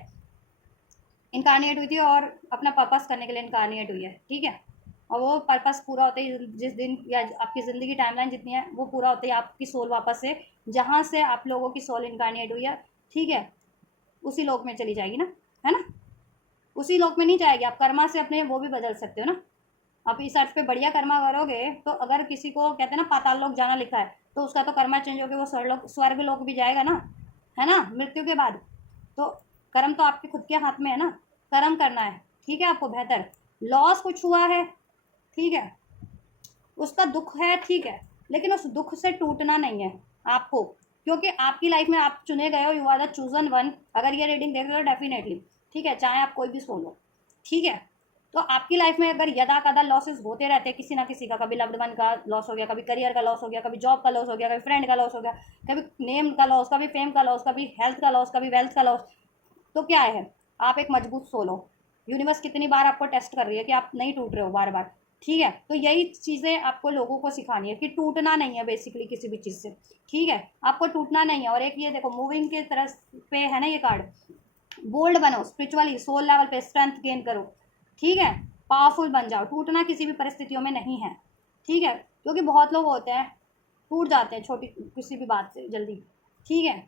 इनकारनेट हुई थी और अपना पर्पस करने के लिए इनकारनेट हुई है। ठीक है, और वो पर्पस पूरा होते ही जिस दिन, या आपकी ज़िंदगी टाइमलाइन जितनी है वो पूरा होते ही आपकी सोल वापस से, जहाँ से आप लोगों की सोल इनकारनेट हुई है, ठीक है, उसी लोक में चली जाएगी ना, है ना। उसी लोक में नहीं जाएगी, आप कर्मा से अपने वो भी बदल सकते हो ना। आप इस अर्थ पे बढ़िया कर्मा करोगे तो अगर किसी को कहते हैं ना पाताल लोक जाना लिखा है, तो उसका तो कर्मा चेंज होकर वो स्वर्ग लोक भी जाएगा ना, है ना, मृत्यु के बाद। तो कर्म तो आपके खुद के हाथ में है ना, कर्म करना है। ठीक है, आपको बेहतर लॉस कुछ हुआ है, ठीक है, उसका दुख है, ठीक है, लेकिन उस दुख से टूटना नहीं है आपको, क्योंकि आपकी लाइफ में आप चुने गए हो, you are the chosen one. अगर ये रीडिंग देख रहे हो डेफिनेटली, ठीक है, चाहे आप कोई भी सोल हो, ठीक है। तो आपकी लाइफ में अगर यदा कदा लॉसेस होते रहते हैं किसी ना किसी का, कभी लव्ड वन का लॉस हो गया, कभी करियर का लॉस हो गया, कभी जॉब का लॉस हो गया, कभी फ्रेंड का लॉस हो गया, कभी नेम का लॉस, कभी फेम का लॉस, कभी हेल्थ का लॉस, कभी वेल्थ का लॉस, तो क्या है, आप एक मजबूत सोल हो। यूनिवर्स कितनी बार आपको टेस्ट कर रही है कि आप नहीं टूट रहे हो बार बार। ठीक है, तो यही चीज़ें आपको लोगों को सिखानी है कि टूटना नहीं है बेसिकली किसी भी चीज़ से। ठीक है, आपको टूटना नहीं है। और एक ये देखो मूविंग की तरफ पे है ना ये कार्ड, बोल्ड बनो, स्पिरिचुअली सोल लेवल पे स्ट्रेंथ गेन करो। ठीक है, पावरफुल बन जाओ, टूटना किसी भी परिस्थितियों में नहीं है। ठीक है, क्योंकि बहुत लोग होते हैं टूट जाते हैं छोटी किसी भी बात से जल्दी। ठीक है,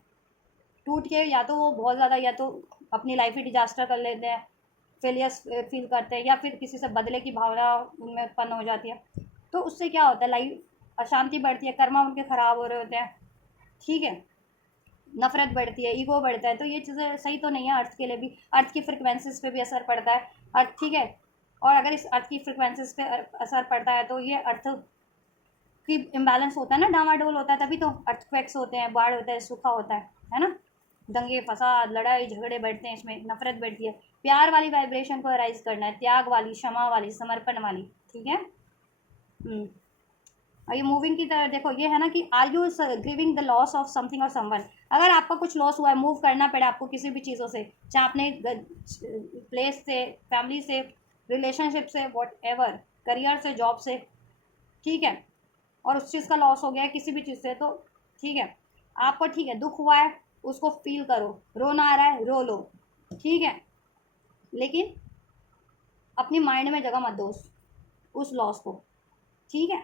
टूट के या तो वो बहुत ज़्यादा, या तो अपनी लाइफ ही डिजास्टर कर लेते हैं, फेलियर्स फील करते हैं, या फिर किसी से बदले की भावना उनमें उत्पन्न हो जाती है। तो उससे क्या होता है, लाइफ अशांति बढ़ती है, कर्मा उनके खराब हो रहे होते हैं। ठीक है, नफरत बढ़ती है, ईगो बढ़ता है, तो ये चीज़ें सही तो नहीं है अर्थ के लिए भी। अर्थ की फ्रिक्वेंसीज पे भी असर पड़ता है अर्थ, ठीक है। और अगर इस अर्थ की फ्रिक्वेंसीज पे असर पड़ता है तो ये अर्थ की इम्बैलेंस होता है ना, डामाडोल होता है, तभी तो अर्थक्वेक्स होते हैं, बाढ़ होता है, सूखा होता है ना। दंगे फसाद लड़ाई झगड़े बढ़ते हैं, इसमें नफरत बढ़ती है। प्यार वाली वाइब्रेशन को राइज करना है, त्याग वाली, क्षमा वाली, समर्पण वाली। ठीक है। और ये मूविंग की तरह देखो, ये है ना कि are you grieving the loss of something और समवन। अगर आपका कुछ लॉस हुआ है, मूव करना पड़ा आपको किसी भी चीज़ों से, चाहे अपने प्लेस से, फैमिली से, रिलेशनशिप से, वॉट एवर, करियर से, जॉब से, ठीक है, और उस चीज़ का लॉस हो गया है किसी भी चीज़ से, तो ठीक है, आपको, ठीक है, दुख हुआ है, उसको फील करो, रोना आ रहा है, रो लो। ठीक है, लेकिन अपनी माइंड में जगह मत दो उस लॉस को। ठीक है,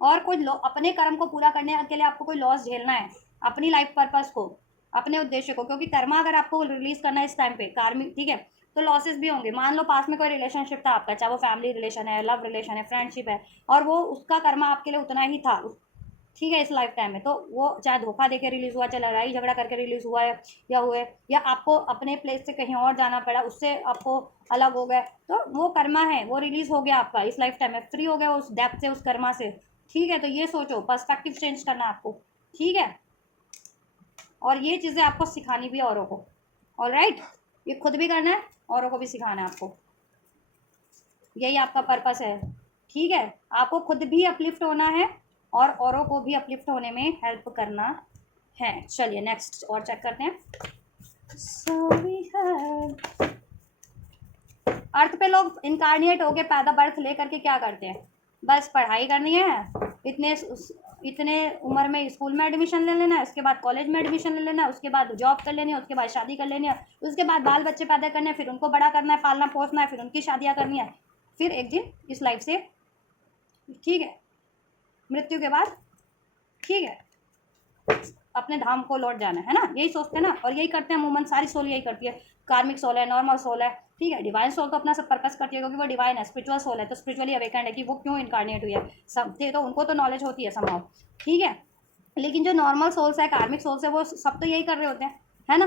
और कोई अपने कर्म को पूरा करने के लिए आपको कोई लॉस झेलना है, अपनी लाइफ पर्पस को, अपने उद्देश्य को, क्योंकि कर्मा अगर आपको रिलीज करना है इस टाइम पे कार्मिक, ठीक है, तो लॉसेस भी होंगे। मान लो पास में कोई रिलेशनशिप था आपका, चाहे वो फैमिली रिलेशन है, लव रिलेशन है, फ्रेंडशिप है, और वो उसका कर्मा आपके लिए उतना ही था, ठीक है, इस लाइफ टाइम में, तो वो चाहे धोखा देके रिलीज हुआ, चाहे लड़ाई झगड़ा करके रिलीज हुआ है, या हुए, या आपको अपने प्लेस से कहीं और जाना पड़ा, उससे आपको अलग हो गए, तो वो कर्मा है, वो रिलीज हो गया आपका इस लाइफ टाइम में, फ्री हो गया उस डेप्थ से, उस कर्मा से। ठीक है, तो ये सोचो, पर्सपेक्टिव चेंज करना आपको। ठीक है, और ये चीज़ें आपको सिखानी भी है औरों को। ऑल राइट, ये खुद भी करना है, औरों को भी सिखाना है आपको, यही आपका पर्पस है। ठीक है, आपको खुद भी अपलिफ्ट होना है और औरों को भी अपलिफ्ट होने में हेल्प करना है। चलिए नेक्स्ट और चेक करते हैं। So we have, अर्थ पे लोग इनकारनेट होके पैदा बर्थ ले करके क्या करते हैं, बस पढ़ाई करनी है, इतने इतने उम्र में स्कूल में एडमिशन ले लेना है, उसके बाद कॉलेज में एडमिशन ले लेना है, उसके बाद जॉब कर लेनी है, उसके बाद शादी कर लेनी है, उसके बाद बाल बच्चे पैदा करने हैं, फिर उनको बड़ा करना है, पालना पोसना है, फिर उनकी शादियाँ करनी है, फिर एक दिन इस लाइफ से, ठीक है, मृत्यु के बाद, ठीक है, अपने धाम को लौट जाना है ना, यही सोचते हैं ना, और यही करते हैं अमूमन सारी सोल यही करती है। कार्मिक सोल है, नॉर्मल सोल है, ठीक है, डिवाइन सोल तो अपना सब पर्पस करती है क्योंकि वो डिवाइन है, स्पिरिचुअल सोल है तो स्पिरिचुअली अवेकेंड है कि वो क्यों इनकारनेट हुई है, सब थे तो उनको तो नॉलेज होती है संभव। ठीक है, लेकिन जो नॉर्मल सोल्स है, कार्मिक सोल्स है, वो सब तो यही कर रहे होते हैं, है ना।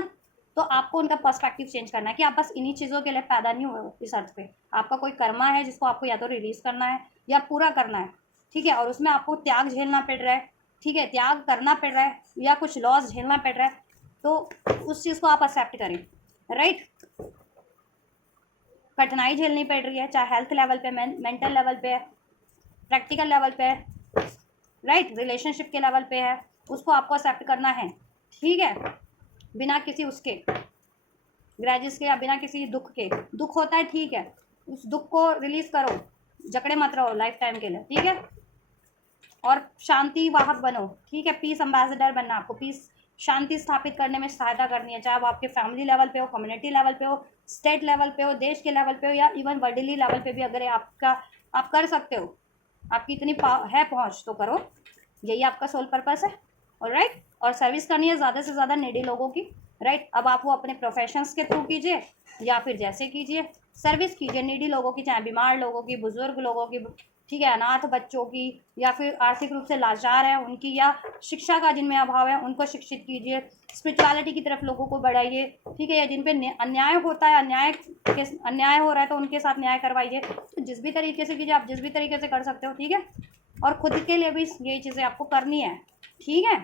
तो आपको उनका पर्सपेक्टिव चेंज करना है कि आप बस इन्हीं चीज़ों के लिए पैदा नहीं हुए हो इस अर्थ पे, आपका कोई कर्मा है जिसको आपको या तो रिलीज करना है या पूरा करना है। ठीक है, और उसमें आपको त्याग झेलना पड़ रहा है, ठीक है, त्याग करना पड़ रहा है, या कुछ लॉस झेलना पड़ रहा है, तो उस चीज़ को आप एक्सेप्ट करें। राइट, कठिनाई झेलनी पड़ रही है, चाहे हेल्थ लेवल पे, मेंटल लेवल पे, प्रैक्टिकल लेवल पे, राइट, रिलेशनशिप के लेवल पे है, उसको आपको एक्सेप्ट करना है। ठीक है, बिना किसी उसके ग्रैजेस के या बिना किसी दुख के। दुख होता है, ठीक है, उस दुख को रिलीज करो, जकड़े मत रहो लाइफ टाइम के लिए, ठीक है। और शांति वाहक बनो, ठीक है, पीस एम्बेसडर बनना आपको, पीस शांति स्थापित करने में सहायता करनी है, चाहे वो आपके फैमिली लेवल पे हो, कम्युनिटी लेवल पे हो, स्टेट लेवल पे हो, देश के लेवल पे हो, या इवन वर्ल्डली लेवल पे भी अगर आप कर सकते हो, आपकी इतनी है पहुंच, तो करो, यही आपका सोल पर्पस है। ऑलराइट, और सर्विस करनी है ज़्यादा से ज़्यादा नीडी लोगों की, राइट। अब आप वो अपने प्रोफेशंस के थ्रू कीजिए या फिर जैसे कीजिए, सर्विस कीजिए नीडी लोगों की, चाहे बीमार लोगों की, बुजुर्ग लोगों की, ठीक है, अनाथ बच्चों की, या फिर आर्थिक रूप से लाचार है उनकी, या शिक्षा का जिनमें अभाव है उनको शिक्षित कीजिए, स्पिरिचुअलिटी की तरफ लोगों को बढ़ाइए, ठीक है। या जिन पे अन्याय होता है, अन्याय हो रहा है तो उनके साथ न्याय करवाइए। तो जिस भी तरीके से कीजिए, आप जिस भी तरीके से कर सकते हो, ठीक है। और खुद के लिए भी यही चीज़ें आपको करनी है, ठीक है।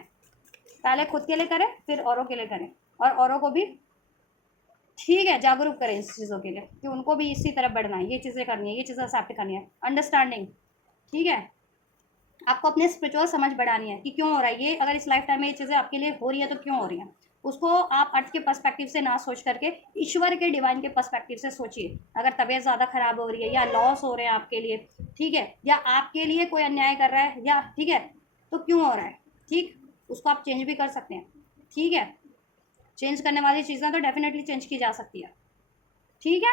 पहले खुद के लिए करें, फिर औरों के लिए करें, और औरों को भी, ठीक है, जागरूक करें इस चीज़ों के लिए कि उनको भी इसी तरफ बढ़ना है, ये चीज़ें करनी है, ये चीज़ें एक्सेप्ट करनी है, अंडरस्टैंडिंग, ठीक है। आपको अपने स्पिरिचुअल समझ बढ़ानी है कि क्यों हो रहा है ये, अगर इस लाइफ टाइम में ये चीज़ें आपके लिए हो रही है तो क्यों हो रही हैं। उसको आप अर्थ के पर्सपेक्टिव से ना सोच करके ईश्वर के डिवाइन के पर्सपेक्टिव से सोचिए। अगर तबीयत ज़्यादा खराब हो रही है, या लॉस हो रहे हैं आपके लिए, ठीक है, या आपके लिए कोई अन्याय कर रहा है, या ठीक है, तो क्यों हो रहा है, ठीक, उसको आप चेंज भी कर सकते हैं, ठीक है। चेंज करने वाली चीज़ें तो डेफिनेटली चेंज की जा सकती है, ठीक है।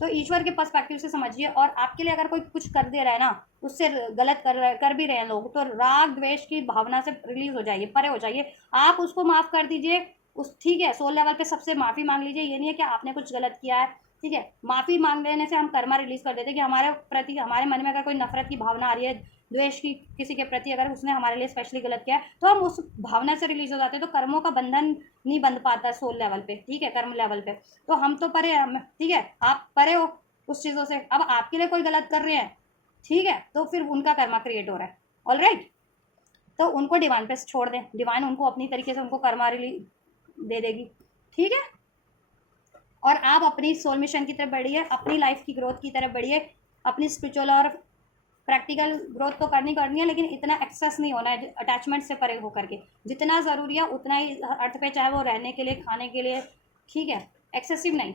तो ईश्वर के पर्सपेक्टिव से समझिए। और आपके लिए अगर कोई कुछ कर दे रहा है ना, उससे गलत कर भी रहे हैं लोग, तो राग द्वेष की भावना से रिलीज हो जाइए, परे हो जाइए, आप उसको माफ़ कर दीजिए, उस, ठीक है, सोल लेवल पे सबसे माफ़ी मांग लीजिए। ये नहीं है कि आपने कुछ गलत किया है, ठीक है, माफ़ी मांग लेने से हम कर्मा रिलीज कर देते हैं कि हमारे प्रति, हमारे मन में अगर कोई नफरत की भावना आ रही है, द्वेष की किसी के प्रति, अगर उसने हमारे लिए स्पेशली गलत किया है, तो हम उस भावना से रिलीज हो जाते हैं, तो कर्मों का बंधन नहीं बंध पाता सोल लेवल पे, ठीक है, कर्म लेवल पे। तो हम तो परे, ठीक है, आप परे हो उस चीज़ों से। अब आपके लिए कोई गलत कर रहे हैं, ठीक है, तो फिर उनका कर्मा क्रिएट हो रहा है, ऑल राइट। तो उनको डिवाइन पे छोड़ दें, डिवाइन उनको अपनी तरीके से उनको कर्मा दे देगी, ठीक है। और आप अपनी सोल मिशन की तरफ बढ़िए, अपनी लाइफ की ग्रोथ की तरफ बढ़िए, अपनी स्पिरिचुअल और प्रैक्टिकल ग्रोथ तो करनी है, लेकिन इतना एक्सेस नहीं होना है अटैचमेंट से परे होकर के। जितना ज़रूरी है उतना ही अर्थ पे, चाहे वो रहने के लिए, खाने के लिए, ठीक है, एक्सेसिव नहीं।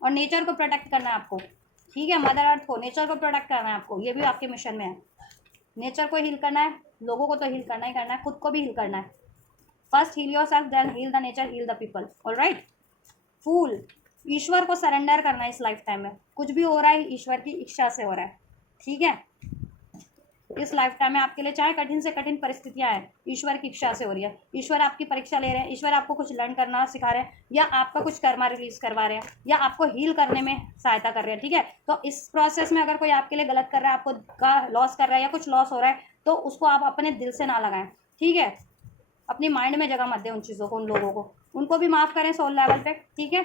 और नेचर को प्रोटेक्ट करना है आपको, ठीक है, मदर अर्थ को, नेचर को प्रोटेक्ट करना है आपको, ये भी आपके मिशन में है। नेचर को हील करना है, लोगों को तो हील करना ही करना है, खुद को भी हील करना है। First heal yourself, then heal the nature, heal the people, alright. फूल, ईश्वर को सरेंडर करना है इस लाइफ टाइम में, कुछ भी हो रहा है ईश्वर की इच्छा से हो रहा है, ठीक है। इस लाइफ टाइम में आपके लिए चाहे कठिन से कठिन परिस्थितियां हैं, ईश्वर की इच्छा से हो रही है, ईश्वर आपकी परीक्षा ले रहे हैं, ईश्वर आपको कुछ लर्न करना सिखा रहे हैं, या आपका कुछ कर्मा रिलीज करवा रहे हैं, या आपको हील करने में सहायता कर रहे हैं, ठीक है। तो इस प्रोसेस में अगर कोई आपके लिए गलत कर रहा है, आपको का लॉस कर रहा है, या कुछ लॉस हो रहा है, तो उसको आप अपने दिल से ना लगाएं, ठीक है। अपनी माइंड में जगह मत दें उन चीज़ों को, उन लोगों को, उनको भी माफ़ करें सोल लेवल पे, ठीक है।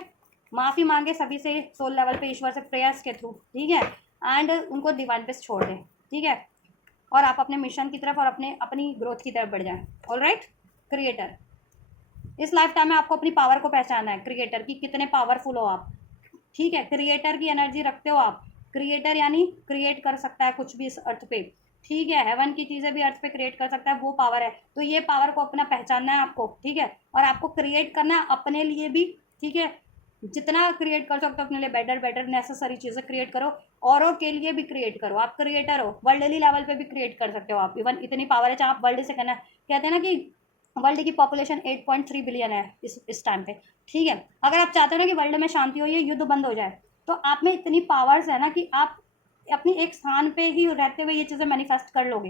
माफ़ी मांगे सभी से सोल लेवल पे, ईश्वर से प्रेयर्स के थ्रू, ठीक है। एंड उनको डिवाइन पे छोड़ दें, ठीक है। और आप अपने मिशन की तरफ और अपनी ग्रोथ की तरफ बढ़ जाएं, ऑलराइट। क्रिएटर, इस लाइफ टाइम में आपको अपनी पावर को पहचानना है, क्रिएटर की, कितने पावरफुल हो आप, ठीक है। क्रिएटर की एनर्जी रखते हो आप, क्रिएटर यानी क्रिएट कर सकता है कुछ भी इस अर्थ पे, ठीक है, हेवन की चीज़ें भी अर्थ पे क्रिएट कर सकता है, वो पावर है। तो ये पावर को अपना पहचानना है आपको, ठीक है। और आपको क्रिएट करना है अपने लिए भी, ठीक है, जितना क्रिएट कर सकते हो अपने लिए, बेटर बेटर नेसेसरी चीज़ें क्रिएट करो, औरों के लिए भी क्रिएट करो। आप क्रिएटर हो, वर्ल्डली लेवल पे भी क्रिएट कर सकते हो आप, इवन इतनी पावर है, चाहे आप वर्ल्ड से करना, कहते हैं ना कि वर्ल्ड की पॉपुलेशन 8.3 बिलियन है इस टाइम पे, ठीक है। अगर आप चाहते हो ना कि वर्ल्ड में शांति हो, ये युद्ध बंद हो जाए, तो आप में इतनी पावर्स है ना कि आप अपनी एक स्थान पे ही रहते हुए ये चीज़ें मैनिफेस्ट कर लोगे,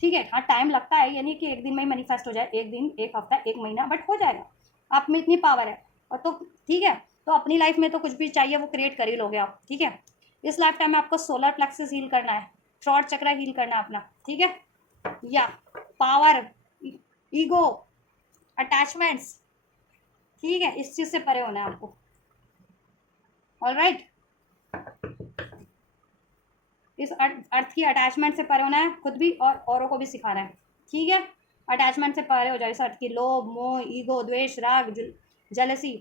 ठीक है। हाँ, टाइम लगता है, यानी कि एक दिन में ही मैनिफेस्ट हो जाए, एक दिन, एक हफ्ता, एक महीना, बट हो जाएगा। आप में इतनी पावर है, और तो ठीक है। तो अपनी लाइफ में तो कुछ भी चाहिए वो क्रिएट कर ही लोगे आप, ठीक है। इस लाइफ टाइम में आपको सोलर प्लेक्सस हील करना है, थ्रॉट चक्र हील करना है अपना, ठीक है। या पावर, ईगो, अटैचमेंट्स, ठीक है, इस चीज़ से परे होना है आपको, ऑलराइट। इस अर्थ की अटैचमेंट से परे होना है, खुद भी और औरों को भी सिखाना है, ठीक है। अटैचमेंट से परे हो जाए इस अर्थ की, लोभ, मोह, ईगो, द्वेष, राग, जेलसी,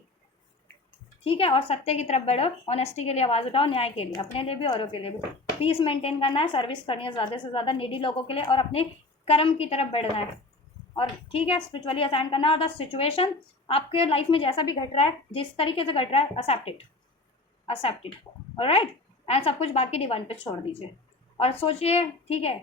ठीक है। और सत्य की तरफ बढ़ो, ऑनेस्टी के लिए आवाज़ उठाओ, न्याय के लिए, अपने लिए भी औरों के लिए भी, पीस मेंटेन करना है, सर्विस करनी है ज़्यादा से ज़्यादा नीडी लोगों के लिए, और अपने कर्म की तरफ बढ़ना है, और ठीक है, स्पिरिचुअली असाइन करना, और द सिचुएशन आपके लाइफ में जैसा भी घट रहा है, जिस तरीके से घट रहा है, एक्सेप्ट इट, ऑलराइट, एंड सब कुछ बाकी डिवाइन पे छोड़ दीजिए और सोचिए, ठीक है,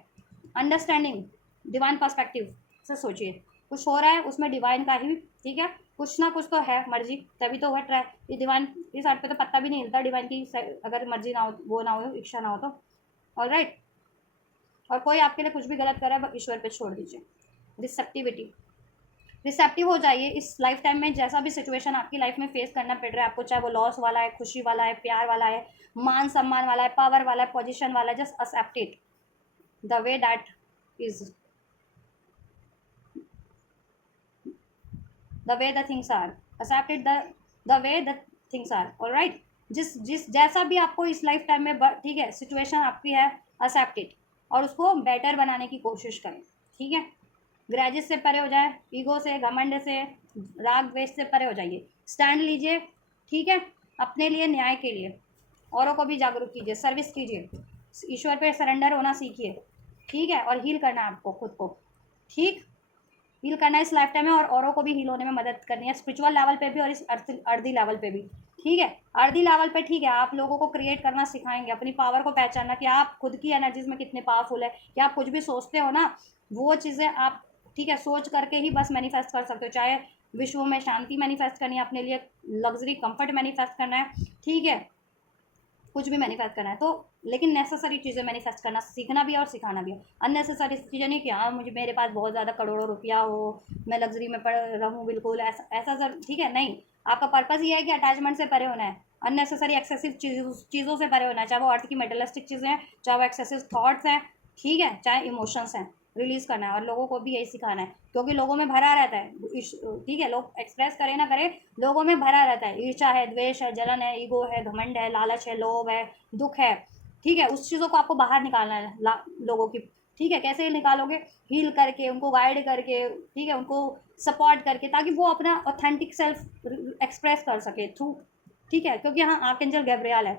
अंडरस्टैंडिंग डिवाइन पर्सपेक्टिव से सोचिए, कुछ हो रहा है उसमें डिवाइन का ही, ठीक है, कुछ ना कुछ तो है मर्जी, तभी तो घट रहा है ये डिवाइन। इस साइड पे तो पत्ता भी नहीं हिलता डिवाइन की, अगर मर्जी ना हो, वो ना हो, इच्छा ना हो तो, ऑलराइट। और कोई आपके लिए कुछ भी गलत कर रहा है, ईश्वर पे छोड़ दीजिए। रिसेप्टिविटी, रिसेप्टिव हो जाइए इस लाइफ टाइम में, जैसा भी सिचुएशन आपकी लाइफ में फेस करना पड़ रहा है आपको, चाहे वो लॉस वाला है, खुशी वाला है, प्यार वाला है, मान सम्मान वाला है, पावर वाला है, पोजीशन वाला है, just accept it the way that is, the way the things are, accept it the way the things are, alright. जिस जिस जैसा भी आपको इस लाइफ टाइम में, ठीक है, सिचुएशन आपकी है, एक्सेप्ट इट और उसको बेटर बनाने की कोशिश करें, ठीक है। ग्रैजेस से परे हो जाए, ईगो से, घमंड से, राग द्वेष से परे हो जाइए, स्टैंड लीजिए, ठीक है, अपने लिए, न्याय के लिए, औरों को भी जागरूक कीजिए, सर्विस कीजिए, ईश्वर पे सरेंडर होना सीखिए, ठीक है, और हील करना है आपको खुद को, ठीक, हील करना है इस लाइफ टाइम में, और औरों को भी हील होने में मदद करनी है, स्पिरिचुअल लेवल पे भी और इस अर्दी लेवल पे भी, ठीक है। अर्दी लेवल पे ठीक है, आप लोगों को क्रिएट करना सिखाएंगे, अपनी पावर को पहचानना कि आप खुद की एनर्जीज में कितने पावरफुल है, कि आप कुछ भी सोचते हो ना, वो चीज़ें आप, ठीक है, सोच करके ही बस मैनिफेस्ट कर सकते हो, चाहे विश्व में शांति मैनिफेस्ट करनी है, अपने लिए लग्जरी कंफर्ट मैनिफेस्ट करना है, ठीक है, कुछ भी मैनिफेस्ट करना है तो, लेकिन नेसेसरी चीज़ें मैनिफेस्ट करना सीखना भी है और सिखाना भी है। अननेसेसरी चीज़ें नहीं कि हाँ मुझे, मेरे पास बहुत ज़्यादा करोड़ों रुपया हो, मैं लग्जरी में पड़ रहूँ, बिल्कुल ऐसा ऐसा सर, ठीक है, नहीं, आपका पर्पज़ ये है कि अटैचमेंट से परे होना है, अननेसेसरी एक्सेसिव चीज़ों से परे होना है, चाहे वो अर्थ की मेटलिस्टिक चीज़ें हैं, चाहे वो एक्सेसिव थॉट्स हैं, ठीक है, चाहे इमोशंस हैं, रिलीज़ करना है, और लोगों को भी यही सिखाना है, क्योंकि लोगों में भरा रहता है, ठीक है, लोग एक्सप्रेस करें ना करें, लोगों में भरा रहता है, ईर्ष्या है, द्वेष है, जलन है, ईगो है, घमंड है, लालच है, लोभ है, दुख है, ठीक है, उस चीज़ों को आपको बाहर निकालना है लोगों की, ठीक है, कैसे निकालोगे, हील करके, उनको गाइड करके, ठीक है, उनको सपोर्ट करके, ताकि वो अपना ऑथेंटिक सेल्फ एक्सप्रेस कर सके थ्रू, ठीक है, क्योंकि यहाँ आर्कएंजल गैब्रियल है,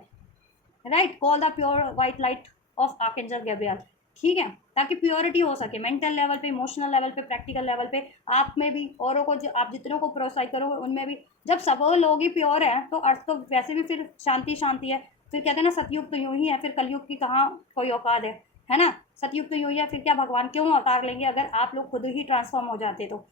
right, call the pure white light of archangel Gabriel, ठीक है, ताकि प्योरिटी हो सके मेंटल लेवल पे, इमोशनल लेवल पे, प्रैक्टिकल लेवल पे, आप में भी, औरों को आप जितनों को प्रोत्साहित करोगे उनमें भी, जब सब लोग ही प्योर हैं तो अर्थ तो वैसे भी फिर शांति शांति है, फिर कहते हैं ना सतयुग तो यूं ही है, फिर कलयुग की कहाँ कोई औकात है ना, सतयुग तो यूं ही है, फिर क्या भगवान क्यों अवतार लेंगे, अगर आप लोग खुद ही ट्रांसफॉर्म हो जाते तो,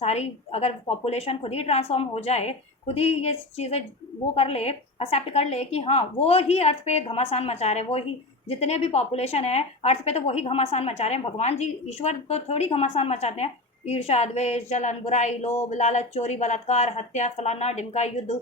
सारी, अगर पॉपुलेशन खुद ही ट्रांसफॉर्म हो जाए, खुद ही ये चीज़ें वो कर ले, एक्सेप्ट कर ले कि हाँ वो ही अर्थ पे घमासान मचा रहे हैं, वो ही जितने भी पॉपुलेशन है अर्थ पे तो वही घमासान मचा रहे हैं, भगवान जी ईश्वर तो थोड़ी घमासान मचाते हैं, ईर्षा, द्वेष, जलन, बुराई, लोभ, लालच, चोरी, बलात्कार, हत्या, फलाना ढिमका, युद्ध,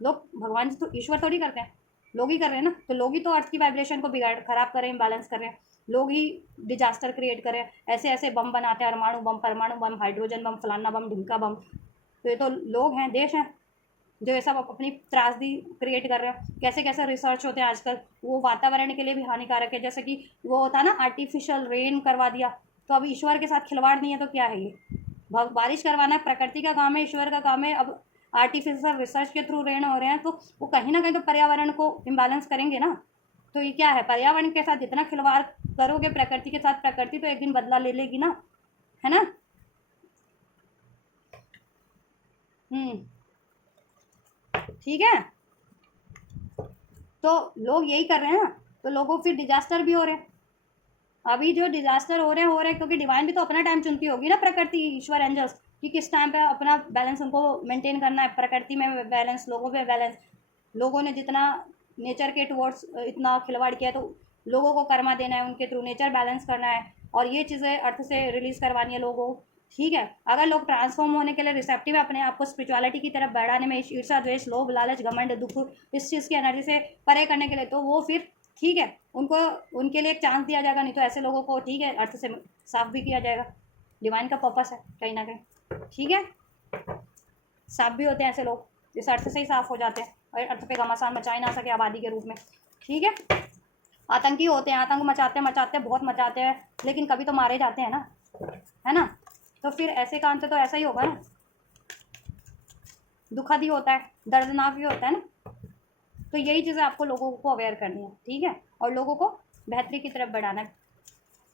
लोग, भगवान जी तो ईश्वर थोड़ी करते हैं, लोग ही कर रहे हैं ना, तो लोग ही तो अर्थ की वाइब्रेशन को बिगाड़ खराब कर रहे हैं, इम्बैलेंस कर रहे हैं, लोग ही डिजास्टर क्रिएट कर रहे हैं, ऐसे ऐसे बम बनाते हैं, परमाणु बम, परमाणु बम, हाइड्रोजन बम, फलाना बम, ढिमका बम, तो ये तो लोग हैं, देश हैं, जो ये सब अपनी त्रासदी क्रिएट कर रहे हैं, कैसे कैसे रिसर्च होते हैं आजकल, वो वातावरण के लिए भी हानिकारक है, जैसे कि वो होता है ना आर्टिफिशियल रेन करवा दिया, तो अब ईश्वर के साथ खिलवाड़ नहीं है तो क्या है ये, बारिश करवाना प्रकृति का काम है, ईश्वर का काम है, अब आर्टिफिशियल रिसर्च के थ्रू रेन हो रहे हैं तो वो कहीं ना कहीं तो पर्यावरण को इम्बैलेंस करेंगे ना, तो ये क्या है, पर्यावरण के साथ जितना खिलवाड़ करोगे प्रकृति के साथ, प्रकृति तो एक दिन बदला ले लेगी ना, है ना। ठीक है, तो लोग यही कर रहे हैं ना, तो लोगों फिर डिजास्टर भी हो रहे हैं, अभी जो डिजास्टर हो रहे हैं क्योंकि डिवाइन भी तो अपना टाइम चुनती होगी ना, प्रकृति, ईश्वर, एंजल्स, कि किस टाइम पे अपना बैलेंस उनको मेंटेन करना है, प्रकृति में बैलेंस, लोगों पे बैलेंस, लोगों ने जितना नेचर के टुवर्ड्स इतना खिलवाड़ किया तो लोगों को कर्मा देना है, उनके थ्रू नेचर बैलेंस करना है, और ये चीज़ें अर्थ से रिलीज़ करवानी है लोगों को, ठीक है। अगर लोग ट्रांसफॉर्म होने के लिए रिसेप्टिव है, अपने आप को स्पिरिचुअलिटी की तरफ बढ़ाने में, ईर्षा, द्वेष, लोभ, लालच, घमंड, दुख, इस चीज़ की एनर्जी से परे करने के लिए, तो वो फिर ठीक है, उनको, उनके लिए एक चांस दिया जाएगा, नहीं तो ऐसे लोगों को, ठीक है, अर्थ से साफ भी किया जाएगा, डिवाइन का पर्पस है कहीं ना कहीं, ठीक है, साफ भी होते हैं ऐसे लोग, इस अर्थ से ही साफ हो जाते हैं और अर्थ पे घमासान मचाए ना सके आबादी के रूप में, ठीक है। आतंकी होते हैं, आतंक मचाते मचाते बहुत मचाते हैं, लेकिन कभी तो मारे जाते हैं ना, है ना, तो फिर ऐसे काम से तो ऐसा ही होगा ना, दुखद ही होता है, दर्दनाक भी होता है ना, तो यही चीज़ें आपको लोगों को अवेयर करनी है, ठीक है, और लोगों को बेहतरी की तरफ बढ़ाना है,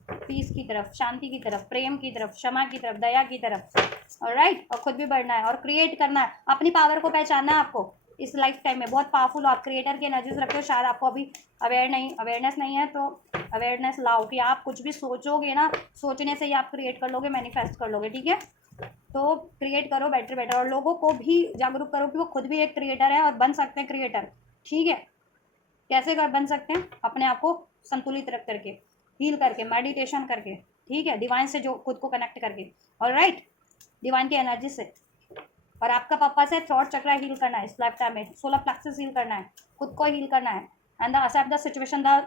पीस की तरफ, शांति की तरफ, प्रेम की तरफ, क्षमा की तरफ, दया की तरफ। ऑलराइट, और खुद भी बढ़ना है और क्रिएट करना है, अपनी पावर को पहचानना है आपको। इस लाइफ टाइम में बहुत पावरफुल हो आप, क्रिएटर की एनर्जीज रखते हो। शायद आपको अभी अवेयरनेस नहीं है, तो अवेयरनेस लाओ कि आप कुछ भी सोचोगे ना, सोचने से ही आप क्रिएट कर लोगे, मैनिफेस्ट कर लोगे। ठीक है, तो क्रिएट करो बेटर बेटर, और लोगों को भी जागरूक करो कि वो खुद भी एक क्रिएटर है और बन सकते हैं क्रिएटर। ठीक है, कैसे कर बन सकते हैं? अपने आप को संतुलित रख करके, हील करके, मेडिटेशन करके, ठीक है, डिवाइन से जो खुद को कनेक्ट करके। ऑलराइट, डिवाइन की एनर्जी से। और आपका पर्पस है थ्रॉट चक्र हील करना है इस लाइफ टाइम में, सोलर प्लेक्सस हील करना है, खुद को हील करना है, and the accept the situation the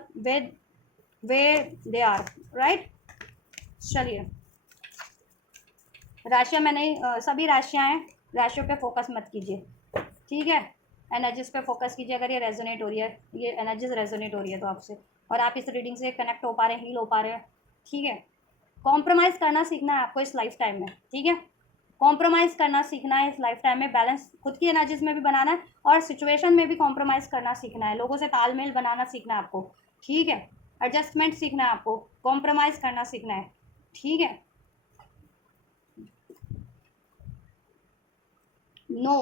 way they are. Right, चलिए राशियाँ मैंने सभी राशियाँ हैं, राशियों पे फोकस मत कीजिए। ठीक है, एनर्जीज पे फोकस कीजिए। अगर ये रेजोनेट हो रही है, ये एनर्जीज रेजोनेट हो रही है तो आपसे, और आप इस रीडिंग से कनेक्ट हो पा रहे हैं, हील हो पा रहे हैं। ठीक है, कॉम्प्रोमाइज़ करना सीखना है आपको इस लाइफ टाइम में। ठीक है, कॉम्प्रोमाइज़ करना सीखना है इस लाइफ टाइम में, बैलेंस खुद की एनर्जीज में भी बनाना है और सिचुएशन में भी कॉम्प्रोमाइज़ करना सीखना है, लोगों से तालमेल बनाना सीखना है आपको। ठीक है, एडजस्टमेंट सीखना है आपको, कॉम्प्रोमाइज़ करना सीखना है। ठीक है, नो